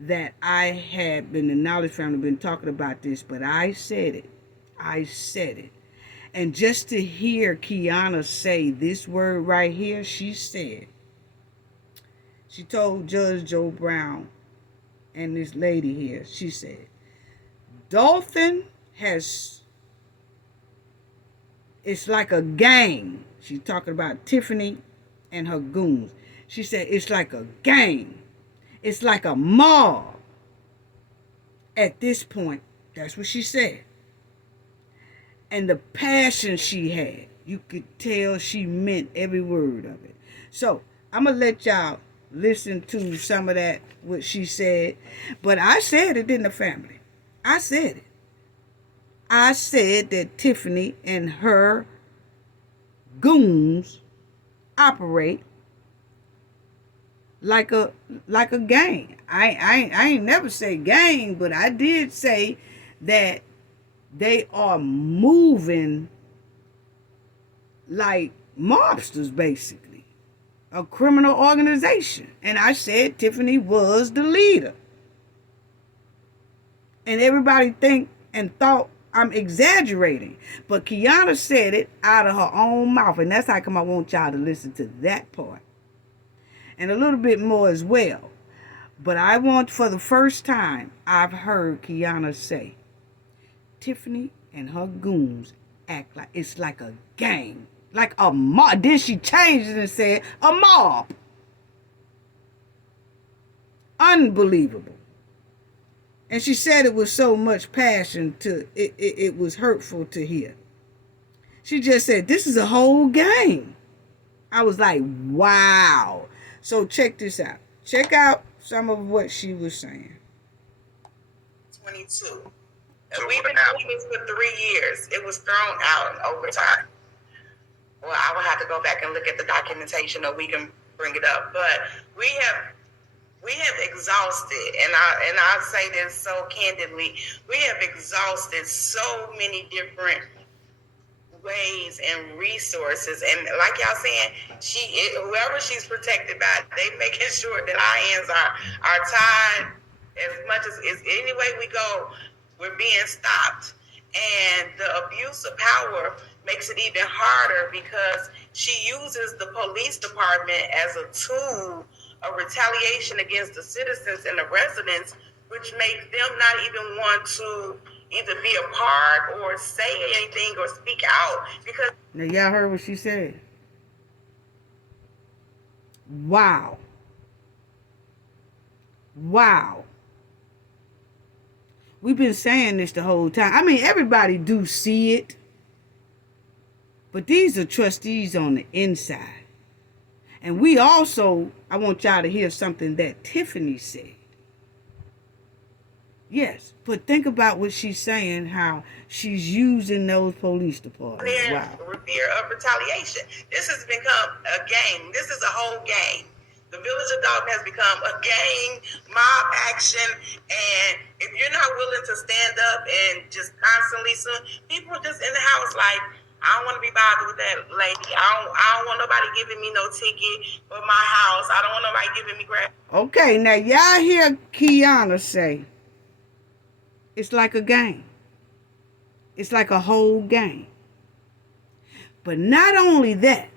that the Knowledge family been talking about this, but I said it. And just to hear Kiana say this word right here, she told Judge Joe Brown and this lady here, she said, Dolton it's like a gang. She's talking about Tiffany and her goons. She said it's like a gang. It's like a mob. At this point, that's what she said. And the passion she had, you could tell she meant every word of it. So, I'm going to let y'all listen to some of that, what she said. But I said it in the family. I said it. I said that Tiffany and her goons operate like a gang. I ain't never say gang, but I did say that they are moving like mobsters, basically, a criminal organization. And I said Tiffany was the leader. And everybody think and thought I'm exaggerating. But Kiana said it out of her own mouth. And that's how come I want y'all to listen to that part. And a little bit more as well. But I want, for the first time, I've heard Kiana say, Tiffany and her goons act like it's like a gang. Like a mob. Then she changed it and said, a mob. Unbelievable. And she said it with so much passion to it was hurtful to hear. She just said, this is a whole gang. I was like, wow. So check this out. Check out some of what she was saying. 22. We've been doing this for 3 years. It was thrown out in overtime. Well, I will have to go back and look at the documentation, or we can bring it up. But we have exhausted, and I say this so candidly, we have exhausted so many different ways and resources, and like y'all saying, whoever she's protected by, they making sure that our hands are tied as much as any way we go, we're being stopped. And the abuse of power makes it even harder because she uses the police department as a tool of retaliation against the citizens and the residents, which makes them not even want to either be a part or say anything or speak out. Because now y'all heard what she said. Wow. Wow. We've been saying this the whole time. I mean, everybody do see it. But these are trustees on the inside. And we also, I want y'all to hear something that Tiffany said. Yes, but think about what she's saying, how she's using those police departments. Wow. Fear of retaliation. This has become a game. This is a whole game. The village of Dolton has become a gang, mob action, and if you're not willing to stand up and just constantly, people are just in the house like, I don't want to be bothered with that lady. I don't want nobody giving me no ticket for my house. I don't want nobody giving me grab. Okay, now y'all hear Kiana say, it's like a game. It's like a whole game. But not only that,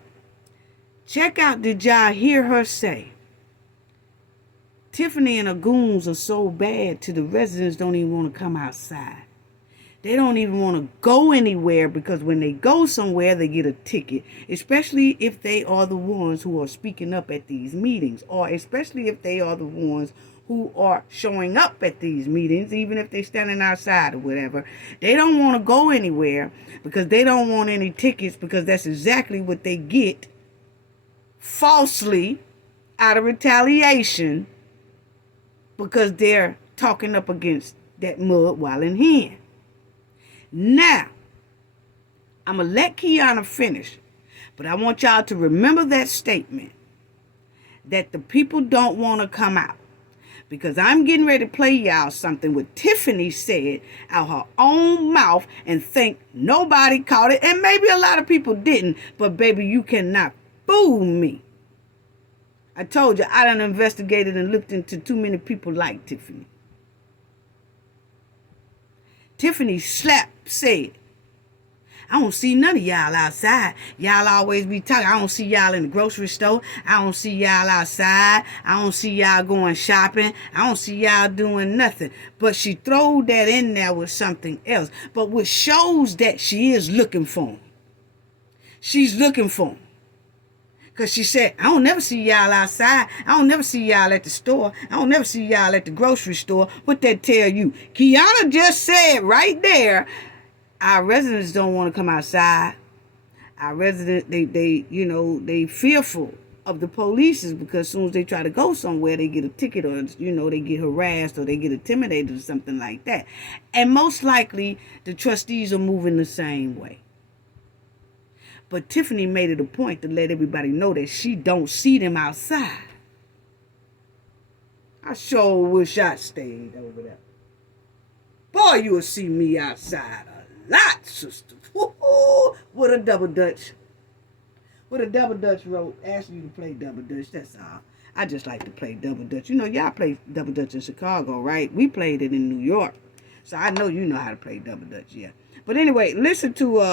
check out, did y'all hear her say, Tiffany and her goons are so bad to the residents don't even want to come outside. They don't even want to go anywhere because when they go somewhere, they get a ticket, especially if they are the ones who are speaking up at these meetings, or especially if they are the ones who are showing up at these meetings, even if they're standing outside or whatever. They don't want to go anywhere because they don't want any tickets, because that's exactly what they get falsely out of retaliation because they're talking up against that mud while in hen. Now, I'm going to let Kiana finish, but I want y'all to remember that statement that the people don't want to come out, because I'm getting ready to play y'all something what Tiffany said out her own mouth and think nobody caught it, and maybe a lot of people didn't, but baby, you cannot fool me. I told you I done investigated and looked into too many people like Tiffany. Tiffany said, I don't see none of y'all outside. Y'all always be talking. I don't see y'all in the grocery store. I don't see y'all outside. I don't see y'all going shopping. I don't see y'all doing nothing. But she throwed that in there with something else. But what shows that she is looking for him. She's looking for him. Because she said, I don't never see y'all outside. I don't never see y'all at the store. I don't never see y'all at the grocery store. What that tell you? Kiana just said right there, our residents don't want to come outside. Our residents, they fearful of the police because as soon as they try to go somewhere, they get a ticket or, they get harassed or they get intimidated or something like that. And most likely, the trustees are moving the same way. But Tiffany made it a point to let everybody know that she don't see them outside. I sure wish I stayed over there. Boy, you will see me outside a lot, sister. Woo-hoo, with a double dutch. With a double dutch rope, asking you to play double dutch. That's all. I just like to play double dutch. You know, y'all play double dutch in Chicago, right? We played it in New York. So I know you know how to play double dutch, yeah. But anyway, listen to You're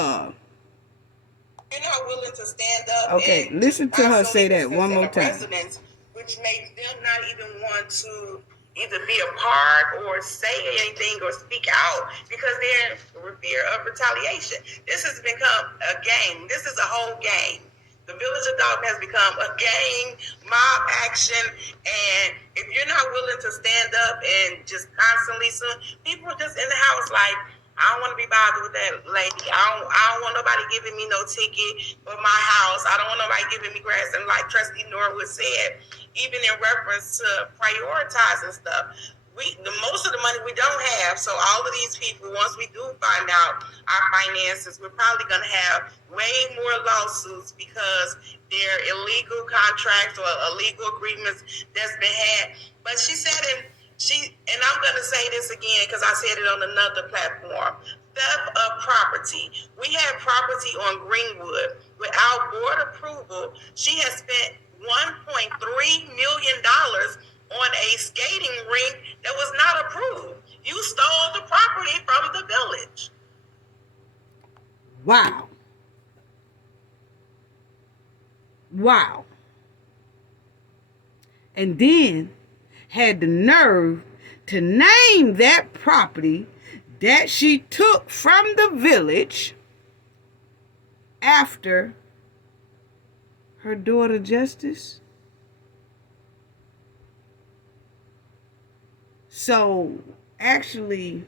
not willing to stand up. Okay, and listen to her say that one more time. Residents, which makes them not even want to either be a part or say anything or speak out because they're in fear of retaliation. This has become a game. This is a whole game. The village of Dolton has become a game, mob action, and if you're not willing to stand up and just constantly, people are just in the house like, I don't want to be bothered with that lady. I don't want nobody giving me no ticket for my house. I don't want nobody giving me grass. And like Trustee Norwood said, even in reference to prioritizing stuff, the most of the money we don't have. So all of these people, once we do find out our finances, we're probably going to have way more lawsuits because they're illegal contracts or illegal agreements that's been had. But she said and I'm going to say this again because I said it on another platform, theft of property. We have property on Greenwood. Without board approval, she has spent $1.3 million on a skating rink that was not approved. You stole the property from the village. Wow. Wow. And then had the nerve to name that property that she took from the village after her daughter Justice. So actually,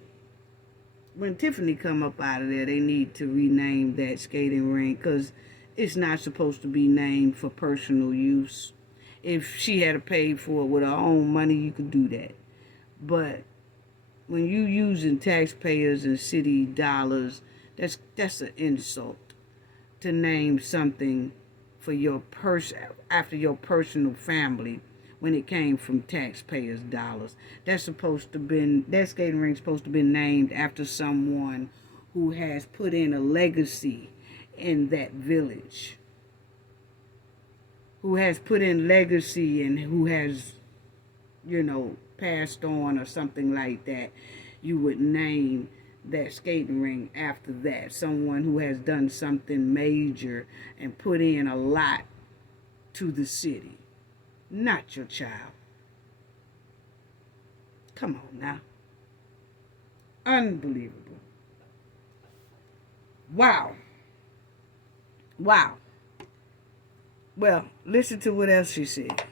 when Tiffany come up out of there, they need to rename that skating rink because it's not supposed to be named for personal use. If she had to pay for it with her own money, you could do that. But when you using taxpayers and city dollars, that's an insult to name something for your after your personal family when it came from taxpayers' dollars. That skating rink supposed to be named after someone who has put in a legacy in that village. Who has put in legacy and who has, passed on or something like that. You would name that skating rink after that. Someone who has done something major and put in a lot to the city. Not your child. Come on now. Unbelievable. Wow. Wow. Well, listen to what else she said.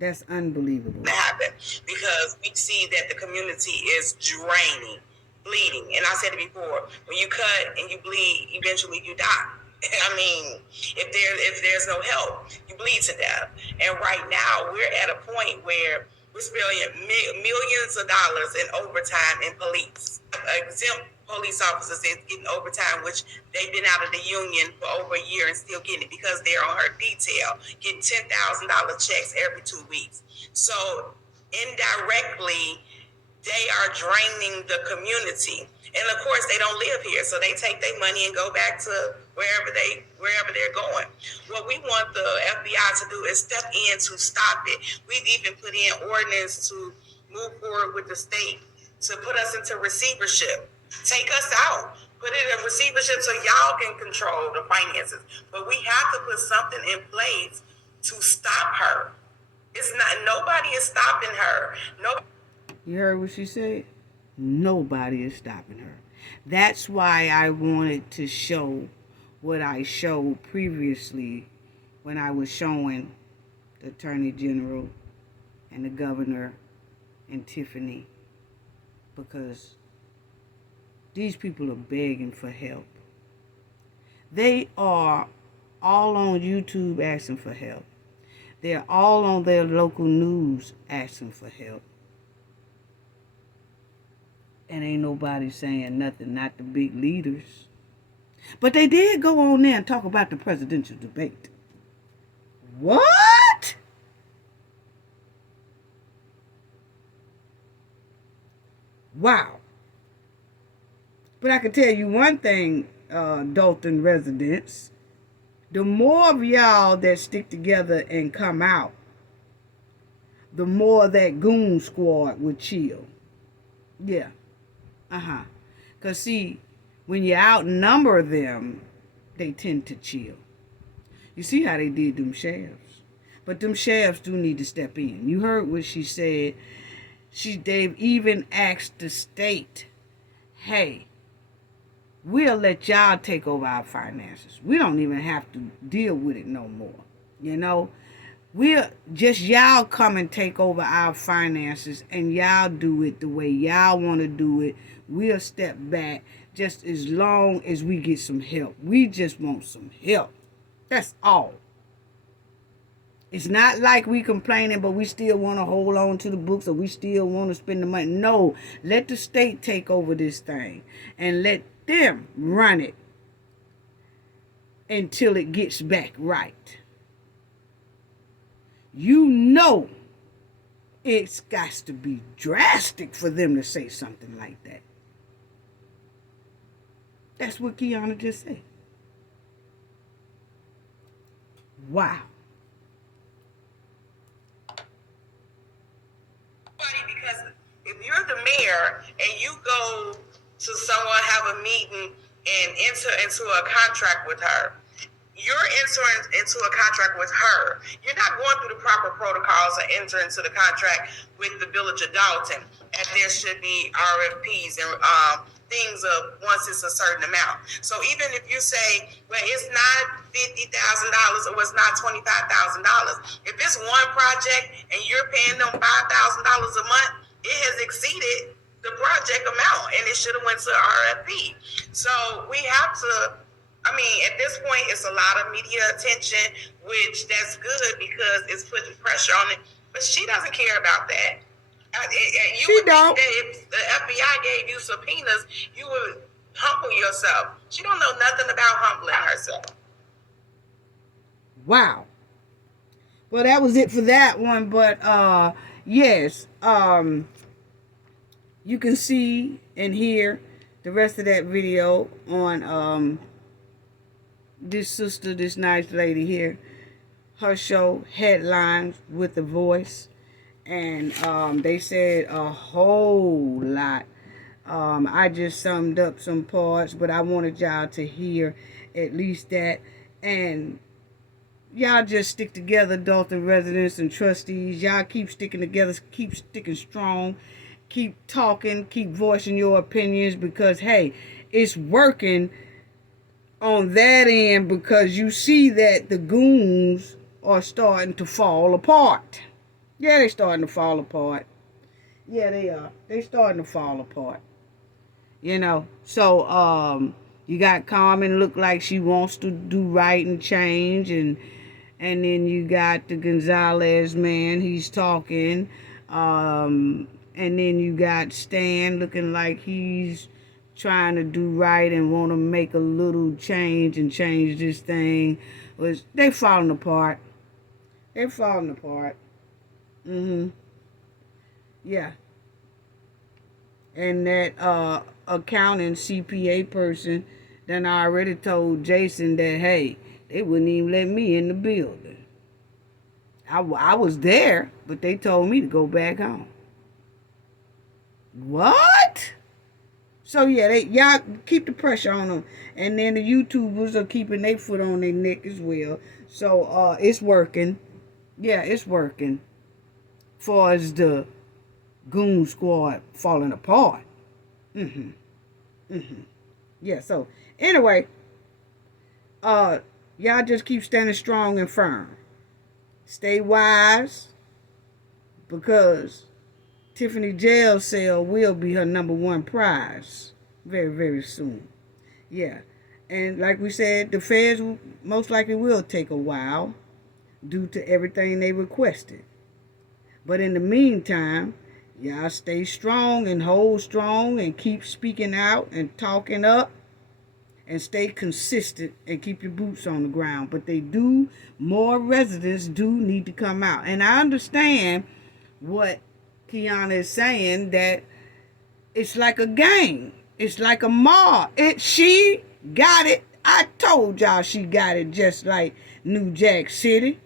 That's unbelievable. Happen because we see that the community is draining, bleeding. And I said it before, when you cut and you bleed, eventually you die. I mean, if there's no help, you bleed to death. And right now, we're at a point where we're spending millions of dollars in overtime in police. Exempt police officers is getting overtime, which they've been out of the union for over a year and still getting it because they're on her detail, getting $10,000 checks every 2 weeks. So indirectly, they are draining the community. And of course, they don't live here, so they take their money and go back to wherever they're going. What we want the FBI to do is step in to stop it. We've even put in ordinance to move forward with the state to put us into receivership. Take us out. Put it in receivership so y'all can control the finances. But we have to put something in place to stop her. Nobody is stopping her. You heard what she said? Nobody is stopping her. That's why I wanted to show what I showed previously when I was showing the Attorney General and the Governor and Tiffany, because these people are begging for help. They are all on YouTube asking for help. They're all on their local news asking for help. And ain't nobody saying nothing, not the big leaders. But they did go on there and talk about the presidential debate. What? Wow. But I can tell you one thing, Dolton residents. The more of y'all that stick together and come out, the more that goon squad would chill. Yeah. Because, see, when you outnumber them, they tend to chill. You see how they did them sheriffs. But them sheriffs do need to step in. You heard what she said. They've even asked the state, hey, we'll let y'all take over our finances. We don't even have to deal with it no more. You know, we'll just y'all come and take over our finances, and y'all do it the way y'all want to do it. We'll step back just as long as we get some help. We just want some help. That's all. It's not like we complaining, but we still want to hold on to the books, or we still want to spend the money. No, let the state take over this thing and let them run it until it gets back right. You know it's got to be drastic for them to say something like that. That's what Kiana just said. Wow. Because if you're the mayor and you go to someone, have a meeting, and enter into a contract with her, you're entering into a contract with her. You're not going through the proper protocols to enter into the contract with the village of Dolton. And there should be RFPs and things of once it's a certain amount. So even if you say, well, it's not $50,000 or it's not $25,000, if it's one project and you're paying them $5,000 a month, it has exceeded the project amount and it should have went to RFP. So we have to, at this point, it's a lot of media attention, which that's good because it's putting pressure on it. But she doesn't care about that. She don't. Think that if the FBI gave you subpoenas, you would humble yourself. She don't know nothing about humbling herself. Wow. Well, that was it for that one. But yes, you can see and hear the rest of that video on this sister, this nice lady here, her show, Headlines with a Voice. And they said a whole lot. I just summed up some parts, but I wanted y'all to hear at least that. And y'all just stick together, Dolton residents and trustees. Y'all keep sticking together, keep sticking strong, keep talking, keep voicing your opinions, because, hey, it's working on that end, because you see that the goons are starting to fall apart. Yeah, they starting to fall apart. Yeah, they are. They starting to fall apart. You know, so you got Carmen, look like she wants to do right and change, and then you got the Gonzalez man, he's talking, and then you got Stan looking like he's trying to do right and want to make a little change and change this thing. They falling apart. They're falling apart. Yeah. And that accounting CPA person then I already told Jason that, hey, they wouldn't even let me in the building. I was there, but they told me to go back home. What? So yeah, y'all keep the pressure on them. And then the YouTubers are keeping their foot on their neck as well. So it's working. Yeah, it's working. Far as the goon squad falling apart. Yeah, so anyway, y'all just keep standing strong and firm. Stay wise, because Tiffany jail cell will be her #1 prize very, very soon. Yeah, and like we said, the feds most likely will take a while due to everything they requested. But in the meantime, y'all stay strong and hold strong and keep speaking out and talking up and stay consistent and keep your boots on the ground. But more residents do need to come out. And I understand what Kiana is saying, that It's like a gang. It's like a mob. She got it. I told y'all she got it just like New Jack City.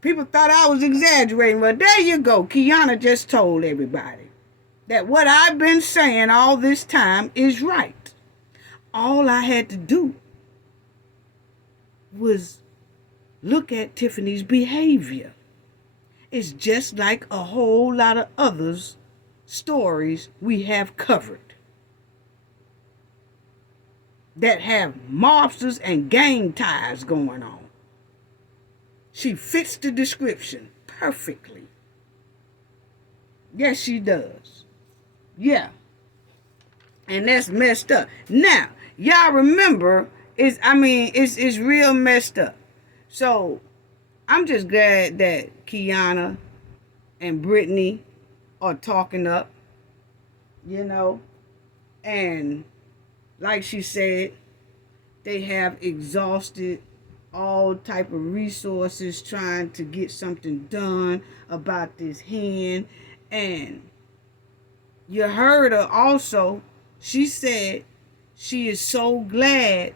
People thought I was exaggerating. Well, there you go. Kiana just told everybody that what I've been saying all this time is right. All I had to do was look at Tiffany's behavior. It's just like a whole lot of others stories we have covered that have mobsters and gang ties going on. She fits the description perfectly. Yes, she does. Yeah. And that's messed up. Now, y'all remember, it's real messed up. So, I'm just glad that Kiana and Brittany are talking up, and like she said, they have exhausted all type of resources trying to get something done about this hen. And you heard her also, she said she is so glad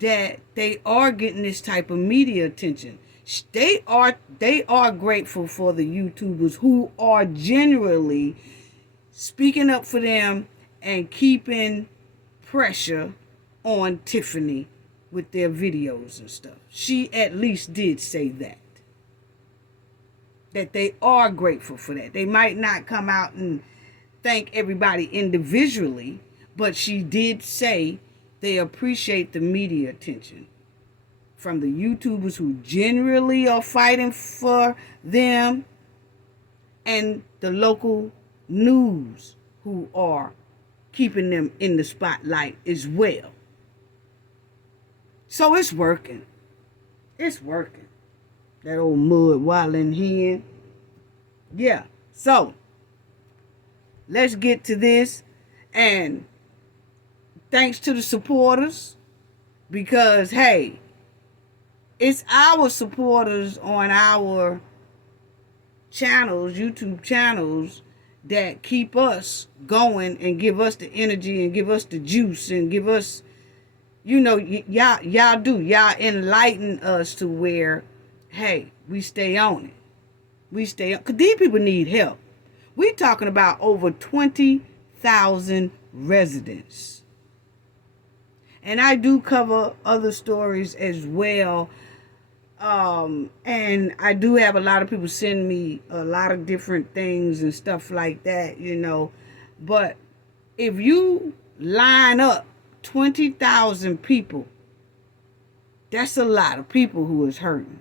that they are getting this type of media attention. They are grateful for the YouTubers who are generally speaking up for them and keeping pressure on Tiffany with their videos and stuff. She at least did say that they are grateful for that. They might not come out and thank everybody individually, but she did say they appreciate the media attention from the YouTubers who generally are fighting for them and the local news who are keeping them in the spotlight as well. So it's working. It's working. That old mud wilding hen. Yeah. So let's get to this. And thanks to the supporters, because hey, it's our supporters on our channels, YouTube channels, that keep us going and give us the energy and give us the juice and give us, y'all enlighten us to where, hey, we stay on it. We stay on, because these people need help. We're talking about over 20,000 residents. And I do cover other stories as well. And I do have a lot of people send me a lot of different things and stuff like that, But if you line up 20,000 people, that's a lot of people who is hurting.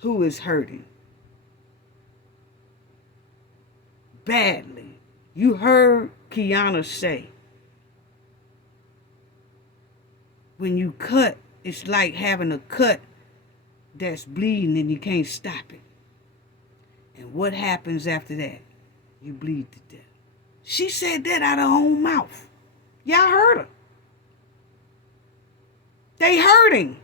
Who is hurting badly. You heard Kiana say, when you cut, it's like having a cut that's bleeding and you can't stop it. And what happens after that? You bleed to death. She said that out of her own mouth. Y'all heard her. They hurting.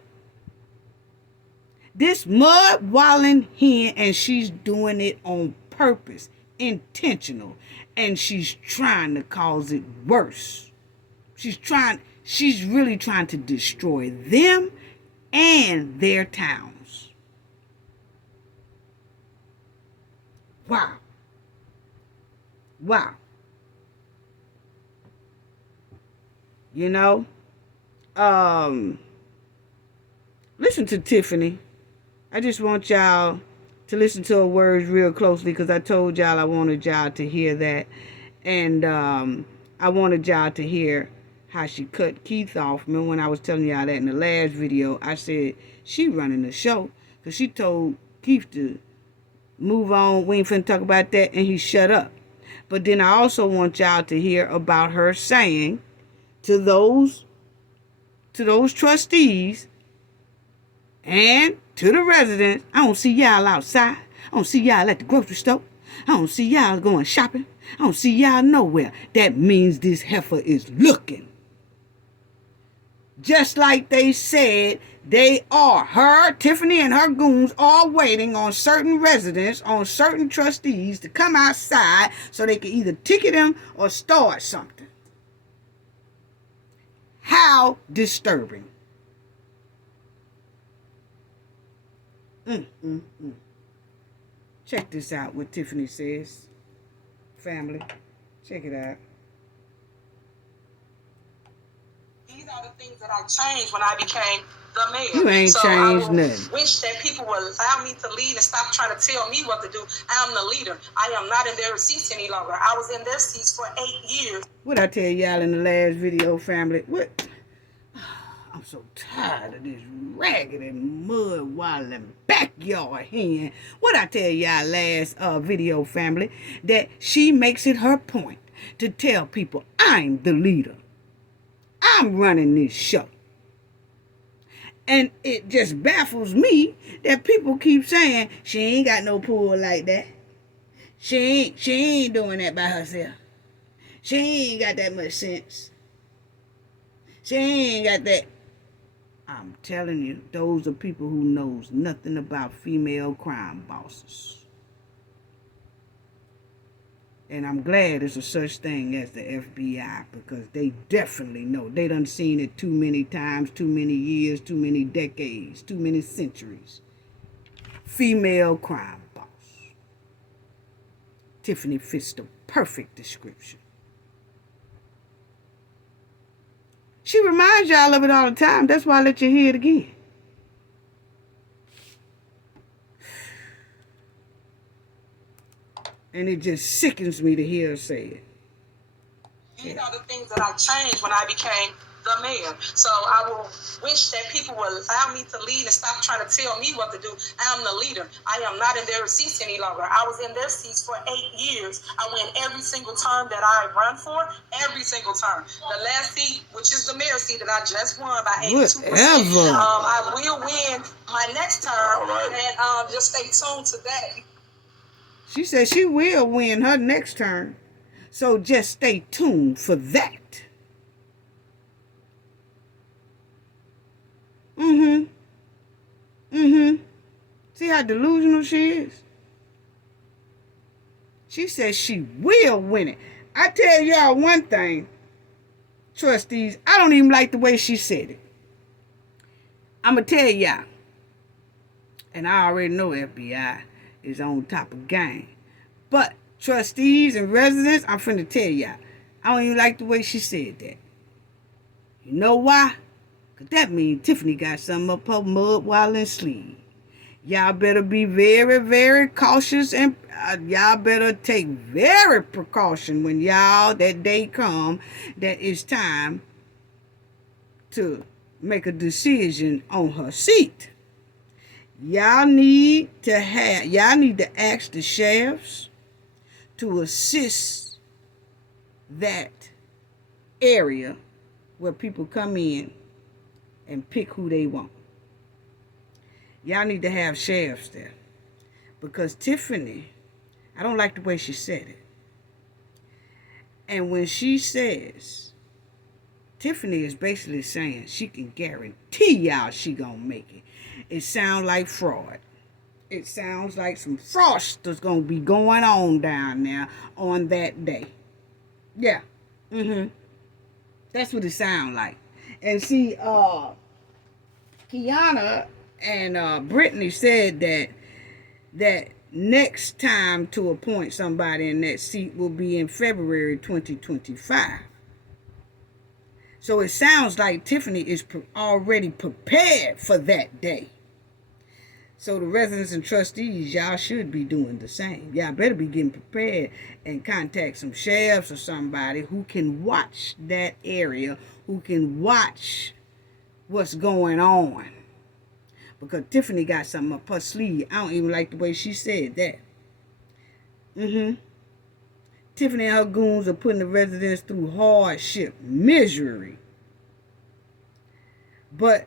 This mud walling hen, and she's doing it on purpose, intentional, and she's trying to cause it worse. She's really trying to destroy them and their towns. Wow. Listen to Tiffany. I just want y'all to listen to her words real closely, because I told y'all I wanted y'all to hear that. And I wanted y'all to hear how she cut Keith off. Remember when I was telling y'all that in the last video, I said she running the show, because she told Keith to move on, we ain't finna talk about that, and he shut up. But then I also want y'all to hear about her saying to those trustees and to the residents, I don't see y'all outside. I don't see y'all at the grocery store. I don't see y'all going shopping. I don't see y'all nowhere. That means this heifer is looking. Just like they said they are. Her, Tiffany, and her goons are waiting on certain residents, on certain trustees to come outside so they can either ticket them or start something. How disturbing. Check this out, what Tiffany says. Family, check it out. These are the things that I changed when I became the mayor. You ain't so changed I nothing. wish that people would allow me to lead and stop trying to tell me what to do. I'm the leader. I am not in their seats any longer. I was in their seats for 8 years. What I tell y'all in the last video, family? What? I'm so tired of this raggedy mud wilding backyard hen. What I tell y'all last video, family? That she makes it her point to tell people I'm the leader. I'm running this show. And it just baffles me that people keep saying she ain't got no pull like that. She ain't doing that by herself. She ain't got that much sense. She ain't got that. I'm telling you, those are people who knows nothing about female crime bosses. And I'm glad there's a such thing as the FBI, because they definitely know. They done seen it too many times, too many years, too many decades, too many centuries. Female crime boss. Tiffany fits the perfect description. She reminds y'all of it all the time. That's why I let you hear it again. And it just sickens me to hear her say it. These are the things that I changed when I became the mayor. So I will wish that people will allow me to lead and stop trying to tell me what to do. I'm the leader. I am not in their seats any longer. I was in their seats for 8 years. I win every single term that I run for, every single term. The last seat, which is the mayor seat that I just won by 82%. Whatever. I will win my next term, and just stay tuned to that. She said she will win her next turn. So just stay tuned for that. See how delusional she is? She says she will win it. I tell y'all one thing, trustees, I don't even like the way she said it. I'm going to tell y'all, and I already know FBI is on top of game. But trustees and residents, I'm finna tell y'all, I don't even like the way she said that. You know why? Because that means Tiffany got something up her mud while in sleeve. Y'all better be very, very cautious, and y'all better take very precaution when y'all, that day come, that it's time to make a decision on her seat. Y'all need to ask the sheriffs to assist that area where people come in and pick who they want. Y'all need to have sheriffs there. Because Tiffany, I don't like the way she said it. And when she says, Tiffany is basically saying she can guarantee y'all she gonna make it. It sounds like fraud. It sounds like some fraudsters gonna be going on down there on that day. Yeah. That's what it sounds like. And see, Kiana and Brittany said that next time to appoint somebody in that seat will be in February 2025. So it sounds like Tiffany is already prepared for that day. So the residents and trustees, y'all should be doing the same. Y'all better be getting prepared and contact some sheriffs or somebody who can watch that area, who can watch what's going on. Because Tiffany got something up her sleeve. I don't even like the way she said that. Tiffany and her goons are putting the residents through hardship, misery. But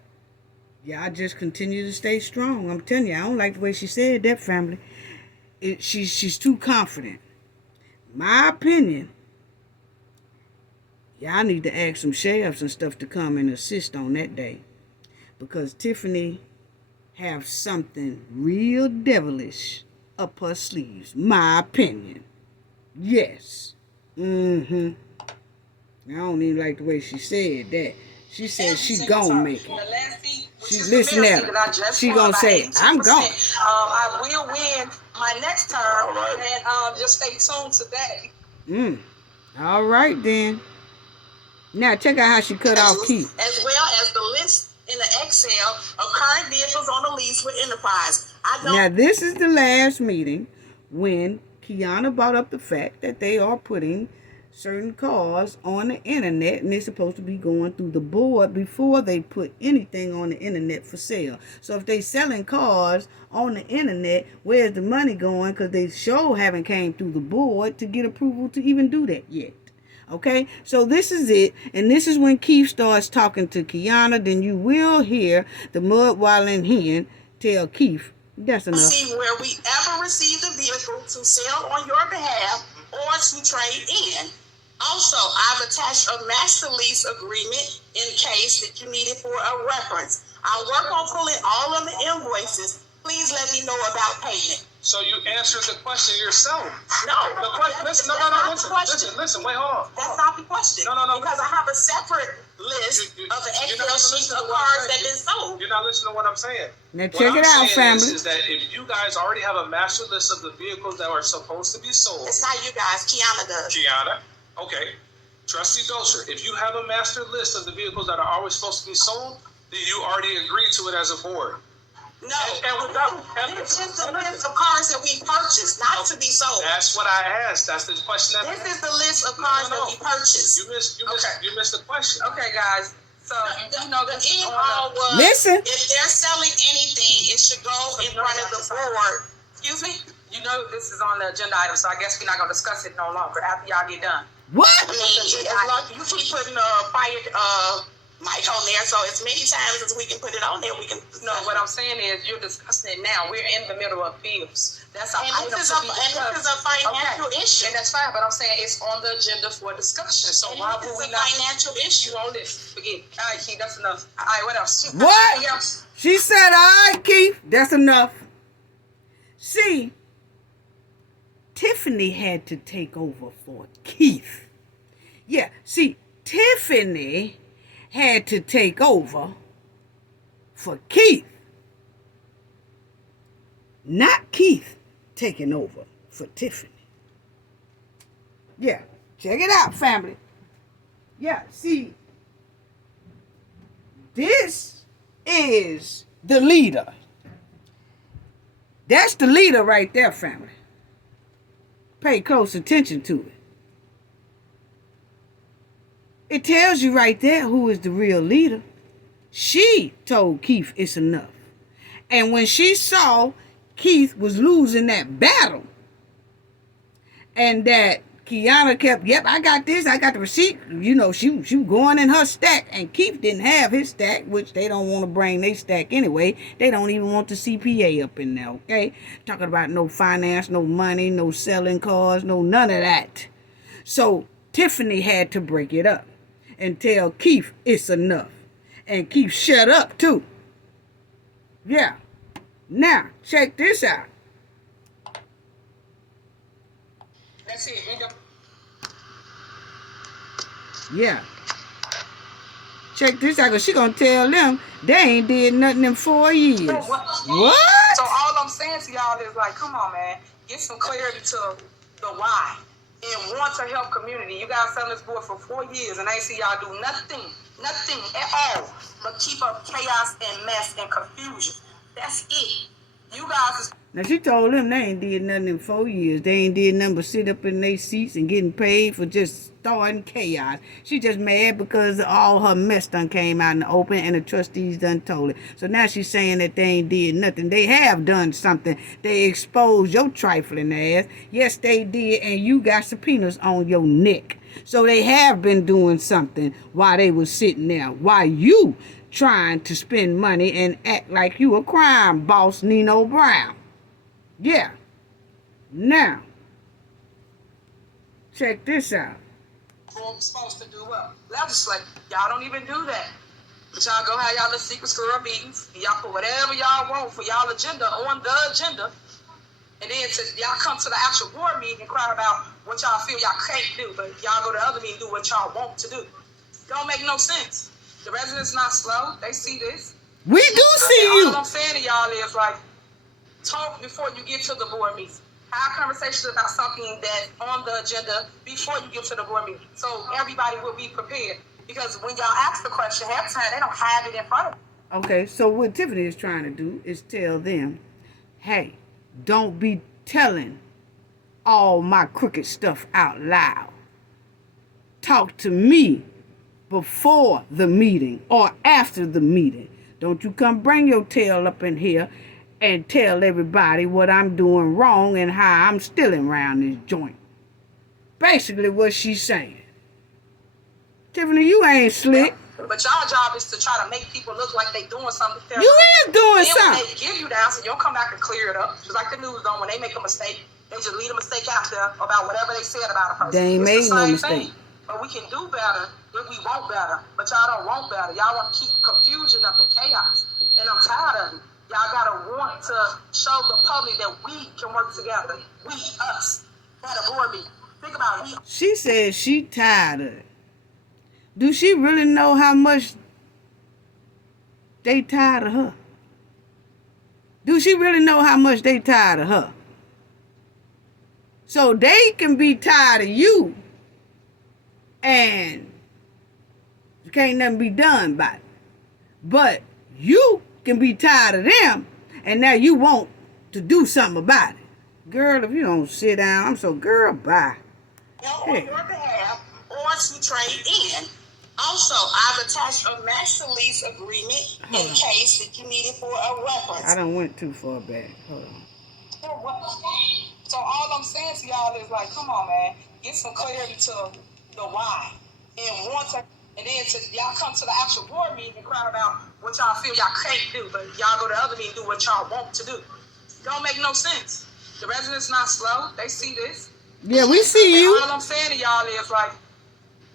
y'all just continue to stay strong. I'm telling you, I don't like the way she said that, family. She's too confident. My opinion, Y'all need to ask some sheriffs and stuff to come and assist on that day. Because Tiffany have something real devilish up her sleeves. My opinion. Yes. I don't even like the way she said that. She said she gonna make it. She listen at her. She gonna say, I'm gone. I will win my next term, and just stay tuned to that. All right then. Now check out how she cut off Keith. As well as the list in the Excel of current vehicles on the lease with Enterprise. Now this is the last meeting when Kiana brought up the fact that they are putting certain cars on the internet, and they're supposed to be going through the board before they put anything on the internet for sale. So if they selling cars on the internet, where's the money going? Because they sure haven't came through the board to get approval to even do that yet. Okay, so this is it, and this is when Keith starts talking to Kiana. Then you will hear the mud-walling hen tell Keith, that's enough. See where we ever receive the vehicle to sell on your behalf or to trade in. Also, I've attached a master lease agreement in case that you need it for a reference. I'll work on pulling all of the invoices. Please let me know about payment. So you answered the question yourself. No. The question, listen, listen, wait, hold on. That's not the question. No. Because I have a separate list of the Excel sheets of cars that have been sold. You're not listening to what I'm saying. Now check it out, family. Is that if you guys already have a master list of the vehicles that are supposed to be sold. It's not you guys. Kiana does. Kiana, okay. Trustee Dolton, if you have a master list of the vehicles that are always supposed to be sold, then you already agreed to it as a board. No, it's just a list of cars that we purchased, not to be sold. That's what I asked. That's the question. This is the list of cars that we purchased. You missed the question. Okay, guys. So the end all was, listen. If they're selling anything, it should go in front of the board. Excuse me? You know this is on the agenda item, so I guess we're not gonna discuss it no longer after y'all get done. What? I mean, as long as you keep putting mic on there, so as many times as we can put it on there, we can. No, what I'm saying is you're discussing it now. We're in the middle of bills. That's our item. This is a financial issue. And that's fine, but I'm saying it's on the agenda for discussion. So why would we not? It's a financial issue on this. Forget. All right, Keith, that's enough. All right, what else? What? Else? She said, all right, Keith, that's enough. See, Tiffany had to take over for Keith. Yeah, see, Tiffany had to take over for Keith. Not Keith taking over for Tiffany. Yeah, check it out, family. Yeah, see, this is the leader. That's the leader right there, family. Pay close attention to it. It tells you right there who is the real leader. She told Keith it's enough. And when she saw Keith was losing that battle, and that Kiana kept, yep, I got this, I got the receipt. You know, she was going in her stack, and Keith didn't have his stack, which they don't want to bring their stack anyway. They don't even want the CPA up in there, okay? Talking about no finance, no money, no selling cars, no none of that. So Tiffany had to break it up and tell Keith it's enough. And Keith shut up too. Yeah. Now, check this out. That's it. Yeah. Check this out, because she going to tell them they ain't did nothing in 4 years. So what? So all I'm saying to y'all is like, come on, man. Get some clarity to the why. And want to help community. You guys on this board for 4 years, and I see y'all do nothing at all, but keep up chaos and mess and confusion. That's it. You guys is. Now, she told them they ain't did nothing in 4 years. They ain't did nothing but sit up in their seats and getting paid for just starting chaos. She just mad because all her mess done came out in the open and the trustees done told it. So now she's saying that they ain't did nothing. They have done something. They exposed your trifling ass. Yes, they did, and you got subpoenas on your neck. So they have been doing something while they was sitting there. While you trying to spend money and act like you a crime boss, Nino Brown. Yeah. Now, check this out. We're supposed to do what? Legislate. Y'all don't even do that. But y'all go have y'all little secret squirrel meetings. Y'all put whatever y'all want for y'all agenda on the agenda. And then y'all come to the actual board meeting and cry about what y'all feel y'all can't do. But y'all go to the other meeting and do what y'all want to do. Don't make no sense. The residents not slow. They see this. We do see you. All I'm saying to y'all is like, talk before you get to the board meeting. Have conversations about something that's on the agenda before you get to the board meeting. So everybody will be prepared. Because when y'all ask the question, half the time they don't have it in front of them. Okay, so what Tiffany is trying to do is tell them, hey, don't be telling all my crooked stuff out loud. Talk to me before the meeting or after the meeting. Don't you come bring your tail up in here and tell everybody what I'm doing wrong and how I'm stealing around this joint. Basically what she's saying. Tiffany, you ain't slick. But y'all job is to try to make people look like they doing something. You is doing then something. When they give you the answer, you'll come back and clear it up. Just like the news don't. When they make a mistake, they just leave a mistake out there about whatever they said about a person. They ain't made no mistake. But we can do better if we want better. But y'all don't want better. Y'all want to keep confusion up and chaos. And I'm tired of it. Y'all gotta want to show the public that we can work together. We, us, at a board meeting. Think about it. She said she tired of it. Do she really know how much they tired of her? Do she really know how much they tired of her? So they can be tired of you and can't nothing be done about it. But you can be tired of them and now you want to do something about it. Girl, if you don't sit down, I'm so girl, bye. On your behalf or to trade in. Also, I've attached a master lease agreement in case that you need it for a reference. I done went too far back. Hold on. So all I'm saying to y'all is like, come on, man, get some clarity to the why. And and then y'all come to the actual board meeting and cry about what y'all feel y'all can't do, but y'all go to the other meeting and do what y'all want to do. Don't make no sense. The residents not slow. They see this. Yeah, we see you. All I'm saying to y'all is like,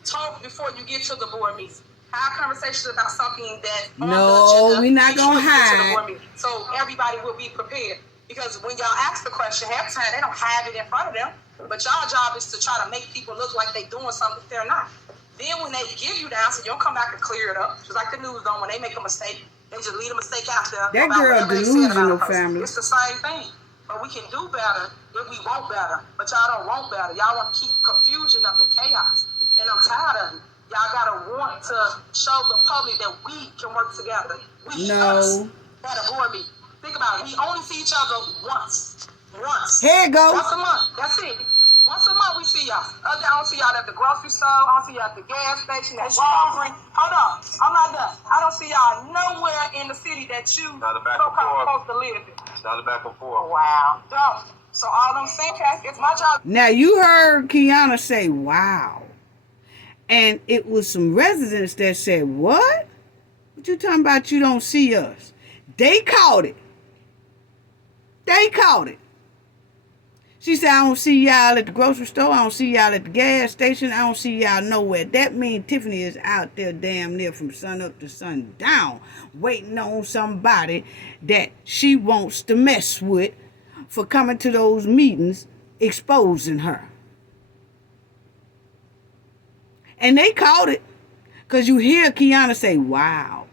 talk before you get to the board meeting. Have conversations about something that on the agenda. We not gonna hide. So everybody will be prepared. Because when y'all ask the question, half the time they don't have it in front of them. But y'all job is to try to make people look like they doing something they're not. Then when they give you the answer, you'll come back and clear it up. Just like the news don't. When they make a mistake, they just leave a mistake out there. That girl delusional, family. It's the same thing. But we can do better if we want better. But y'all don't want better. Y'all want to keep confusion up and chaos. And I'm tired of it. Y'all gotta want to show the public that we can work together. We, us, at a board meeting. Think about it. We only see each other once. Here it goes. Once a month. That's it. Once a month we see y'all. I don't see y'all at the grocery store. I don't see y'all at the gas station, at Walgreens. Hold on. I'm not done. I don't see y'all nowhere in the city that you supposed to live in. It's not a back and forth. Wow. Don't. So all I'm saying, it's my job. Now you heard Kiana say, wow. And it was some residents that said, what? What you talking about you don't see us? They caught it. She said, I don't see y'all at the grocery store. I don't see y'all at the gas station. I don't see y'all nowhere. That means Tiffany is out there damn near from sun up to sun down, waiting on somebody that she wants to mess with for coming to those meetings, exposing her. And they caught it. Because you hear Kiana say, wow.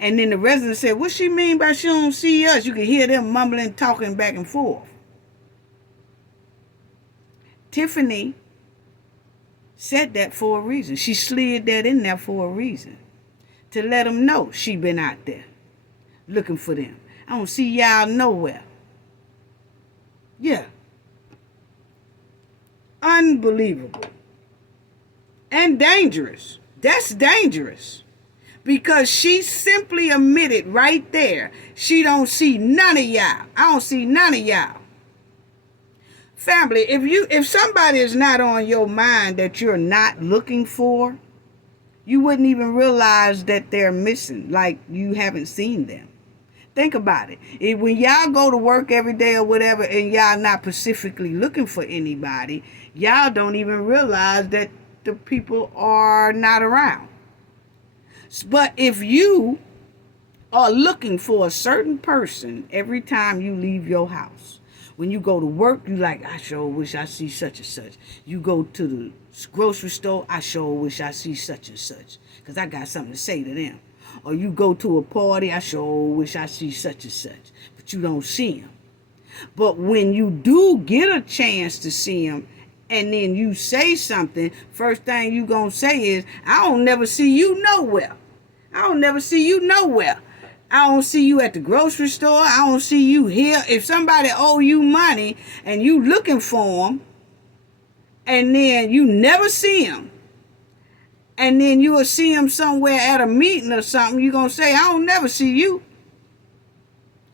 And then the resident said, what she mean by she don't see us? You can hear them mumbling, talking back and forth. Tiffany said that for a reason. She slid that in there for a reason. To let them know she been out there looking for them. I don't see y'all nowhere. Yeah. Unbelievable. And dangerous. That's dangerous. Because she simply admitted right there, she don't see none of y'all. I don't see none of y'all. Family, if somebody is not on your mind that you're not looking for, you wouldn't even realize that they're missing, like you haven't seen them. Think about it. When y'all go to work every day or whatever and y'all not specifically looking for anybody, y'all don't even realize that the people are not around. But if you are looking for a certain person every time you leave your house, when you go to work, you like, I sure wish I see such and such. You go to the grocery store, I sure wish I see such and such, because I got something to say to them. Or you go to a party, I sure wish I see such and such, but you don't see them. But when you do get a chance to see them, and then you say something, first thing you gonna say is, I don't never see you nowhere. I don't never see you nowhere. I don't see you at the grocery store. I don't see you here. If somebody owe you money and you looking for them, and then you never see them, and then you will see them somewhere at a meeting or something, you're going to say, I don't never see you.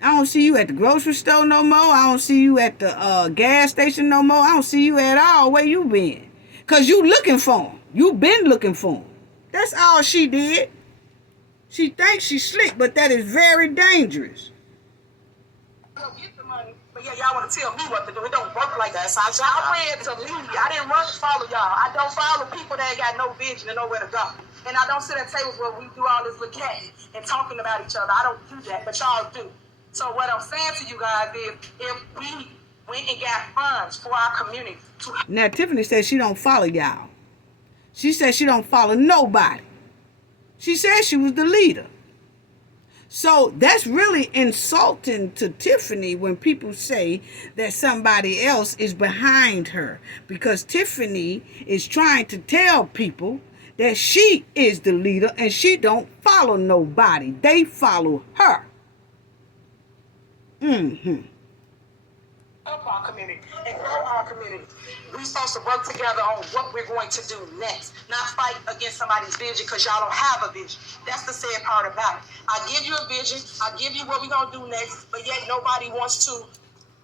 I don't see you at the grocery store no more. I don't see you at the gas station no more. I don't see you at all. Where you been? Because you looking for them. You been looking for them. That's all she did. She thinks she's slick, but that is very dangerous. Get the money, but yeah, y'all want to tell me what to do. It don't work like that. So I ran to leave. I didn't run to follow y'all. I don't follow people that ain't got no vision and nowhere to go. And I don't sit at tables where we do all this little cat and talking about each other. I don't do that, but y'all do. So what I'm saying to you guys is, if we went and got funds for our community. Now, Tiffany says she don't follow y'all. She says she don't follow nobody. She said she was the leader. So that's really insulting to Tiffany when people say that somebody else is behind her, because Tiffany is trying to tell people that she is the leader and she don't follow nobody. They follow her. Help our community and grow our community. We're supposed to work together on what we're going to do next, not fight against somebody's vision because y'all don't have a vision. That's the sad part about it. I give you a vision, I give you what we're going to do next, but yet nobody wants to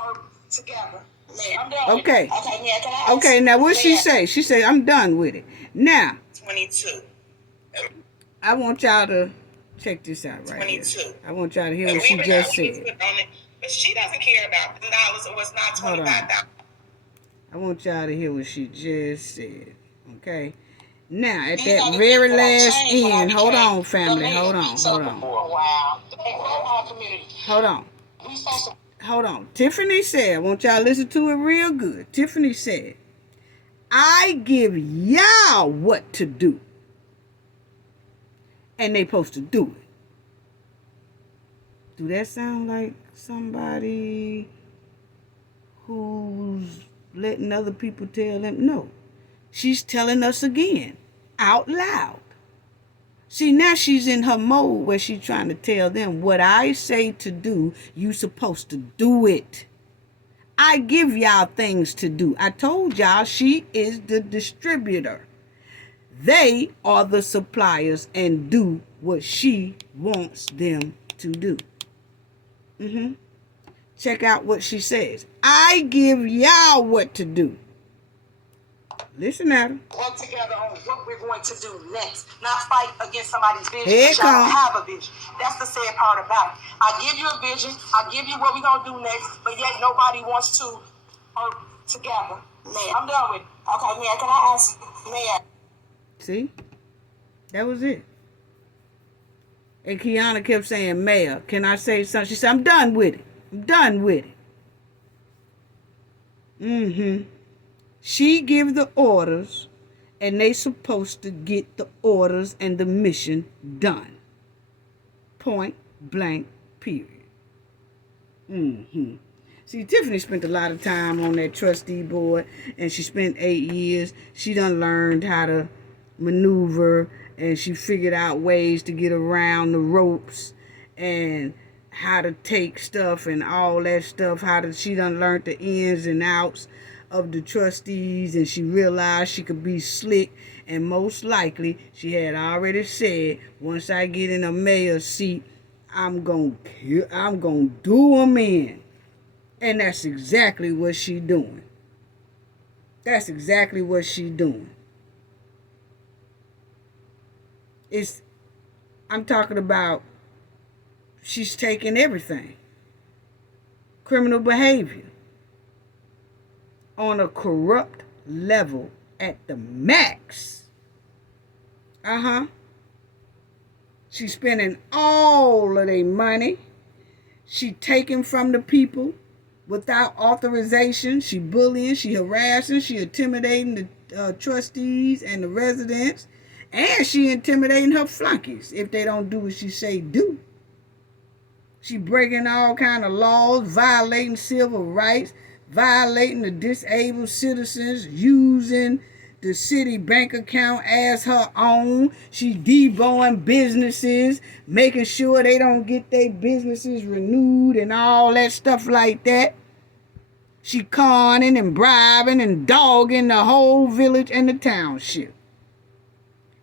work together. Man, I'm done. Okay. Okay, yeah, can I ask? Okay, now what she say? She say, I'm done with it. Now, 22. I want y'all to check this out right 22. here. I want y'all to hear what she just said. But she doesn't care about the dollars, or it's not $25. I want y'all to hear what she just said. Okay? Now, at that very last end, hold on, family. Hold on. Wow. Hold on. Hold on. Tiffany said, I want y'all to listen to it real good. Tiffany said, I give y'all what to do. And they supposed to do it. Do that sound like somebody who's letting other people tell them? No. She's telling us again, out loud. See, now she's in her mode where she's trying to tell them, what I say to do, you supposed to do it. I give y'all things to do. I told y'all she is the distributor. They are the suppliers and do what she wants them to do. Check out what she says. I give y'all what to do. Listen at her. Work together on what we're going to do next, not fight against somebody's vision. Here it Y'all don't come. have a vision. That's the sad part about it. I give you a vision. I give you what we're going to do next, but yet nobody wants to work together. Man, I'm done with it. Okay, man, can I ask? Man. See? That was it. And Kiana kept saying, Mayor, can I say something? She said, I'm done with it. I'm done with it. She give the orders, and they supposed to get the orders and the mission done. Point blank, period. See, Tiffany spent a lot of time on that trustee board, and she spent 8 years. She done learned how to maneuver, and she figured out ways to get around the ropes and how to take stuff and all that stuff. She done learned the ins and outs of the trustees, and she realized she could be slick, and most likely she had already said, once I get in a mayor's seat, I'm gonna do them in. And that's exactly what she doing. That's exactly what she doing. I'm talking about, she's taking everything. Criminal behavior on a corrupt level at the max. She spending all of their money. She taking from the people without authorization. She bullying, she harassing, she intimidating the trustees and the residents. And she intimidating her flunkies if they don't do what she say do. She breaking all kind of laws, violating civil rights, violating the disabled citizens, using the city bank account as her own. She deboing businesses, making sure they don't get their businesses renewed and all that stuff like that. She conning and bribing and dogging the whole village and the township.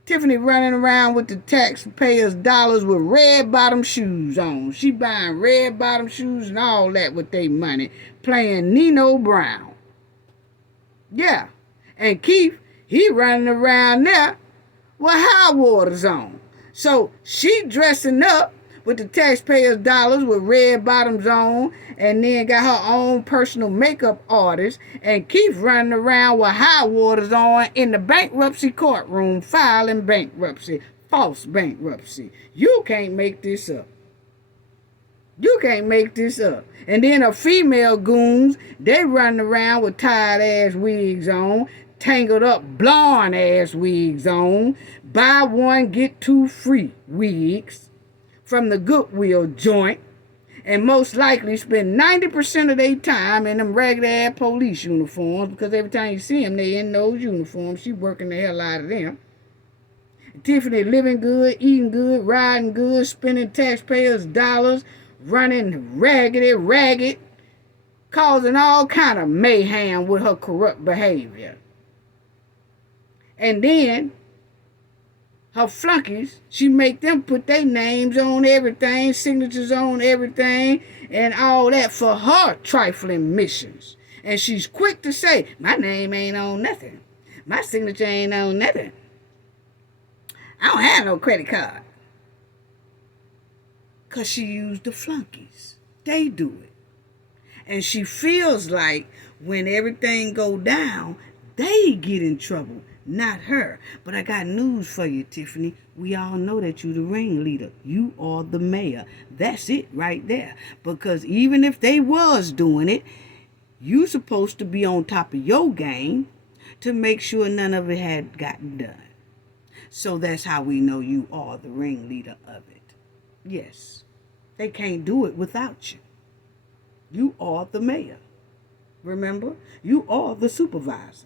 Tiffany running around with the taxpayers' dollars with red bottom shoes on. She buying red bottom shoes and all that with their money, playing Nino Brown. Yeah, and Keith, he running around there with high waters on. So she dressing up with the taxpayers' dollars with red bottoms on, and then got her own personal makeup artist, and Keith running around with high waters on in the bankruptcy courtroom filing bankruptcy, false bankruptcy. You can't make this up. You can't make this up. And then her female goons, they running around with tied ass wigs on, tangled up blonde ass wigs on, buy one get two free wigs from the Goodwill joint, and most likely spend 90% of their time in them ragged ass police uniforms, because every time you see them, they in those uniforms. She working the hell out of them. Tiffany living good, eating good, riding good, spending taxpayers' dollars, running ragged, causing all kind of mayhem with her corrupt behavior. And then her flunkies, she make them put their names on everything, signatures on everything, and all that for her trifling missions. And she's quick to say, my name ain't on nothing. My signature ain't on nothing. I don't have no credit card. Because she used the flunkies. They do it. And she feels like when everything go down, they get in trouble. Not her. But I got news for you, Tiffany. We all know that you the ringleader. You are the mayor. That's it right there. Because even if they was doing it, you supposed to be on top of your game to make sure none of it had gotten done. So that's how we know you are the ringleader of it. Yes. They can't do it without you. You are the mayor. Remember? You are the supervisor.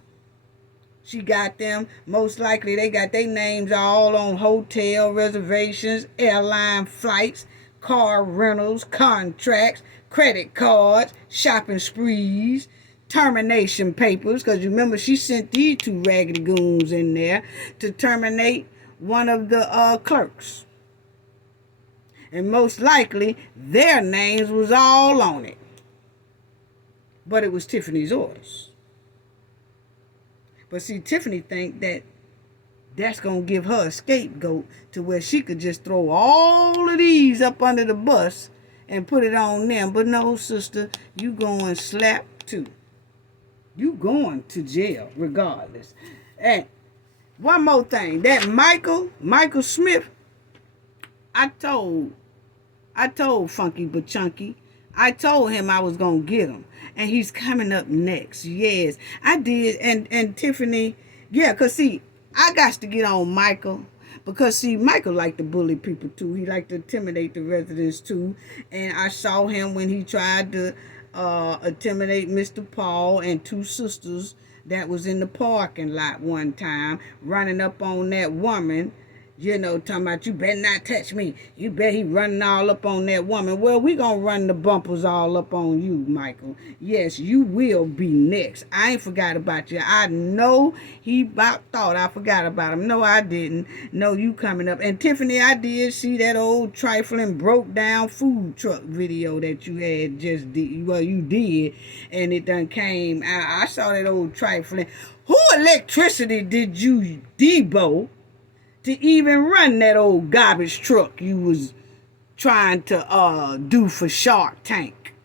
She got them, most likely they got their names all on hotel reservations, airline flights, car rentals, contracts, credit cards, shopping sprees, termination papers, because you remember she sent these two raggedy goons in there to terminate one of the clerks. And most likely their names was all on it. But it was Tiffany's orders. But see, Tiffany think that that's going to give her a scapegoat to where she could just throw all of these up under the bus and put it on them. But no, sister, you going slap too. You going to jail regardless. And one more thing, that Michael Smith, I told Funky but Chunky, I told him I was going to get him. And he's coming up next. Yes, I did. And Tiffany, yeah, because see, I got to get on Michael. Because see, Michael liked to bully people too. He liked to intimidate the residents too. And I saw him when he tried to intimidate Mr. Paul and two sisters that was in the parking lot one time, running up on that woman. You know, talking about, you better not touch me. You bet he running all up on that woman. Well, we gonna run the bumpers all up on you, Michael. Yes, you will be next. I ain't forgot about you. I know he about thought I forgot about him. No, I didn't. No, you coming up. And Tiffany, I did see that old trifling broke down food truck video that you had just did. Well, you did. And it done came out. I saw that old trifling. Who electricity did you debo to even run that old garbage truck you was trying to do for Shark Tank?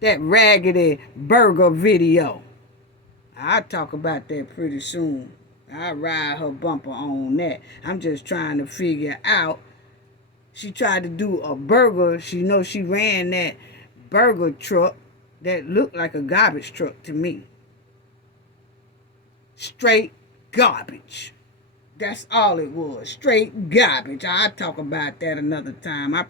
That raggedy burger video. I'll talk about that pretty soon. I'll ride her bumper on that. I'm just trying to figure out. She tried to do a burger. She ran that burger truck that looked like a garbage truck to me. Straight garbage. That's all it was. Straight garbage. I'll talk about that another time. I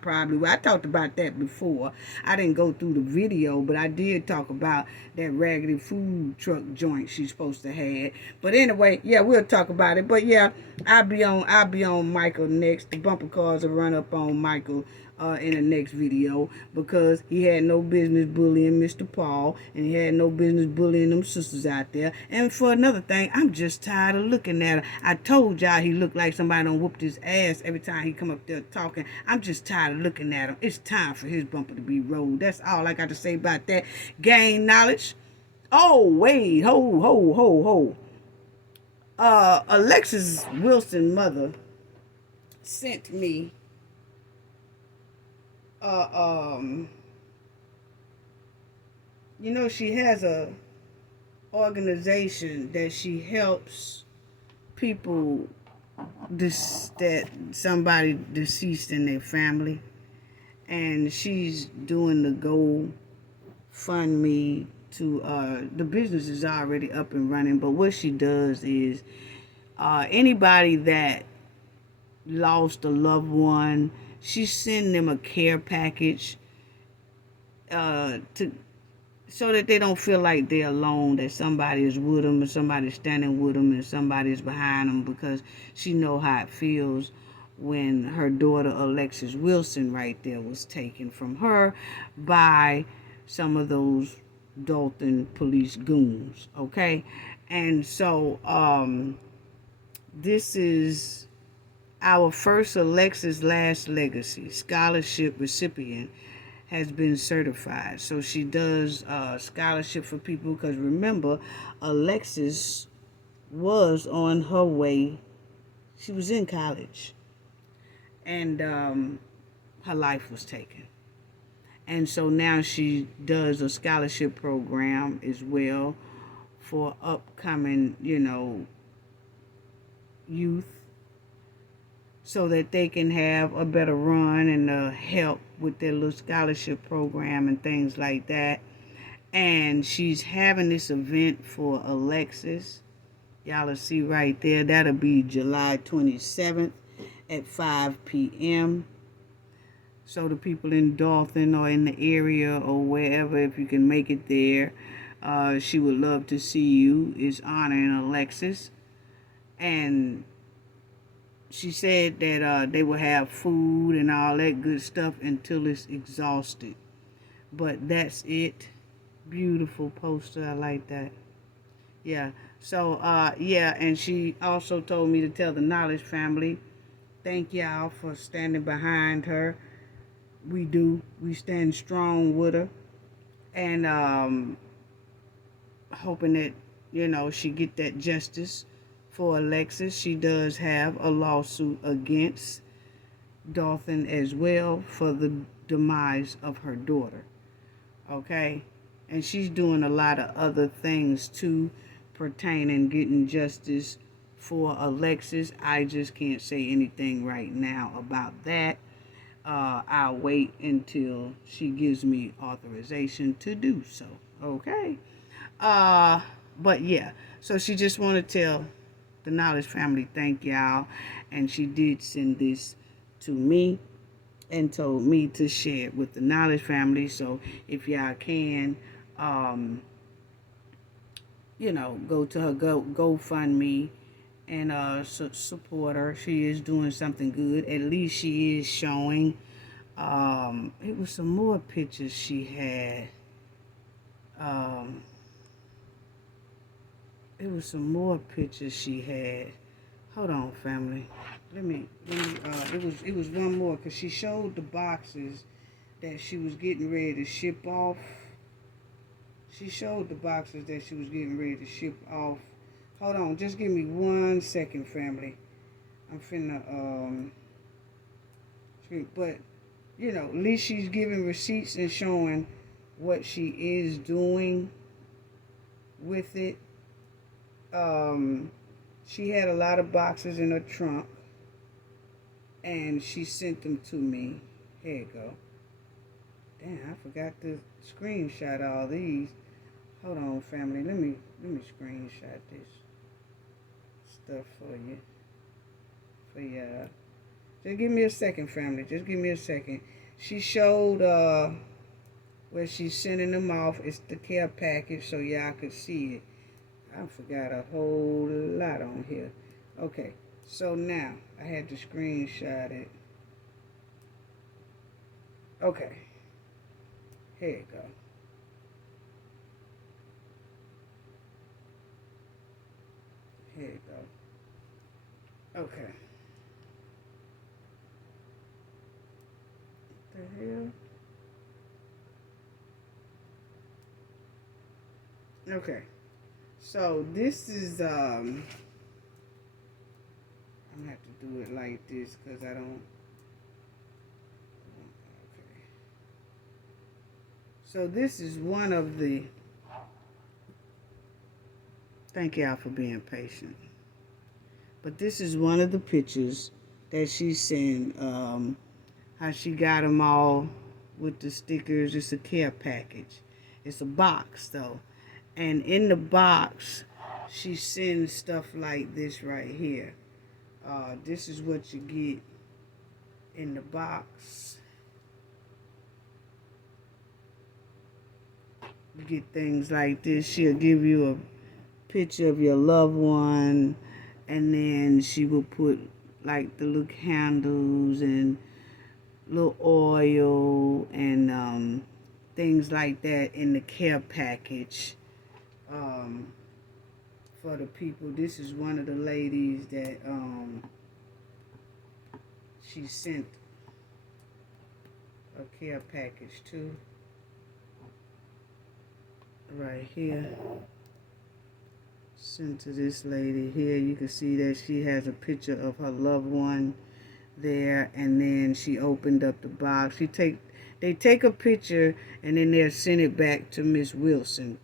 talked about that before. I didn't go through the video, but I did talk about that raggedy food truck joint she's supposed to have. But anyway, yeah, we'll talk about it. But yeah, I'll be on Michael next. The bumper cars will run up on Michael in the next video, because he had no business bullying Mr. Paul, and he had no business bullying them sisters out there. And for another thing, I'm just tired of looking at him. I told y'all he looked like somebody done whooped his ass every time he come up there talking. I'm just tired of looking at him. It's time for his bumper to be rolled. That's all I got to say about that. Gain knowledge. Oh, wait. Ho. Alexis Wilson's mother sent me she has a organization that she helps people that somebody deceased in their family, and she's doing the GoFundMe to the business is already up and running, but what she does is anybody that lost a loved one, she send them a care package so that they don't feel like they're alone, that somebody is with them, and somebody's standing with them, and somebody's behind them, because she know how it feels when her daughter Alexis Wilson right there was taken from her by some of those Dolton police goons, okay? And so this is our first Alexis Last Legacy scholarship recipient has been certified. So she does scholarship for people, because remember, Alexis was on her way. She was in college, and her life was taken. And so now she does a scholarship program as well for upcoming, youth, so that they can have a better run and help with their little scholarship program and things like that. And she's having this event for Alexis. Y'all will see right there. That'll be July 27th at 5 p.m. So the people in Dolton or in the area or wherever, if you can make it there, she would love to see you. It's honoring Alexis. And she said that they will have food and all that good stuff until it's exhausted. But that's it. Beautiful poster. I like that. Yeah. So, and she also told me to tell the Knowledge family, thank y'all for standing behind her. We do. We stand strong with her. And hoping that, she get that justice for Alexis. She does have a lawsuit against Dolton as well for the demise of her daughter. Okay? And she's doing a lot of other things too, pertaining getting justice for Alexis. I just can't say anything right now about that. I'll wait until she gives me authorization to do so. Okay? But yeah, so she just want to tell the Knowledge family thank y'all, and she did send this to me and told me to share it with the Knowledge family. So if y'all can, go to her GoFundMe and support her. She is doing something good. At least she is showing. It was some more pictures she had. It was some more pictures she had. Hold on, family. Let me. It was one more, because she showed the boxes that she was getting ready to ship off. She showed the boxes that she was getting ready to ship off. Hold on, just give me 1 second, family. I'm finna, but, at least she's giving receipts and showing what she is doing with it. she had a lot of boxes in her trunk, and she sent them to me. Here you go. Damn, I forgot to screenshot all these. Hold on, family. Let me screenshot this stuff for you. For y'all. Just give me a second, family. Just give me a second. She showed where she's sending them off. It's the care package, so y'all could see it. I forgot a whole lot on here. Okay, so now I had to screenshot it. Okay, here you go. Here you go. Okay. What the hell? Okay. So this is I'm gonna have to do it like this because I don't. Okay. So this is one of the. Thank y'all for being patient. But this is one of the pictures that she sent. How she got them all with the stickers. It's a care package. It's a box though. And in the box, she sends stuff like this right here. This is what you get in the box. You get things like this. She'll give you a picture of your loved one, and then she will put like the little candles and little oil and things like that in the care package. For the people. This is one of the ladies that she sent a care package to. Right here. Sent to this lady here. You can see that she has a picture of her loved one there, and then she opened up the box. They take a picture and then they'll send it back to Miss Wilson,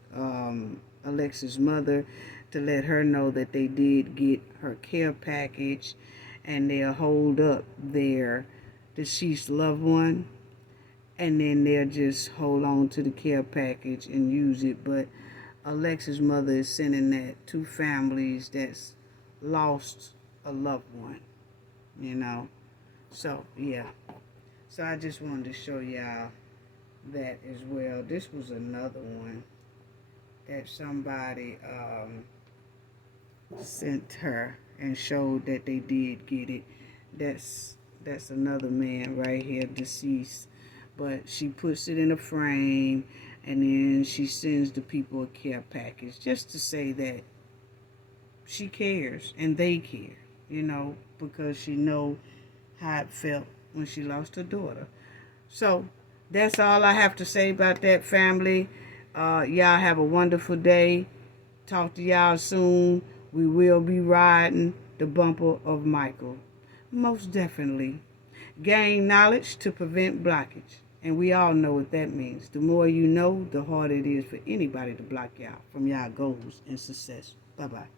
Alexis' mother, to let her know that they did get her care package, and they'll hold up their deceased loved one, and then they'll just hold on to the care package and use it. But Alexis' mother is sending that to families that's lost a loved one, you know. So, yeah. So I just wanted to show y'all that as well. This was another one that somebody sent her and showed that they did get it. That's another man right here, deceased. But she puts it in a frame, and then she sends the people a care package just to say that she cares and they care, you know, because she know how it felt when she lost her daughter. So that's all I have to say about that, family. Y'all have a wonderful day. Talk to y'all soon. We will be riding the bumper of Michael. Most definitely. Gain knowledge to prevent blockage. And we all know what that means. The more you know, the harder it is for anybody to block y'all from y'all goals and success. Bye-bye.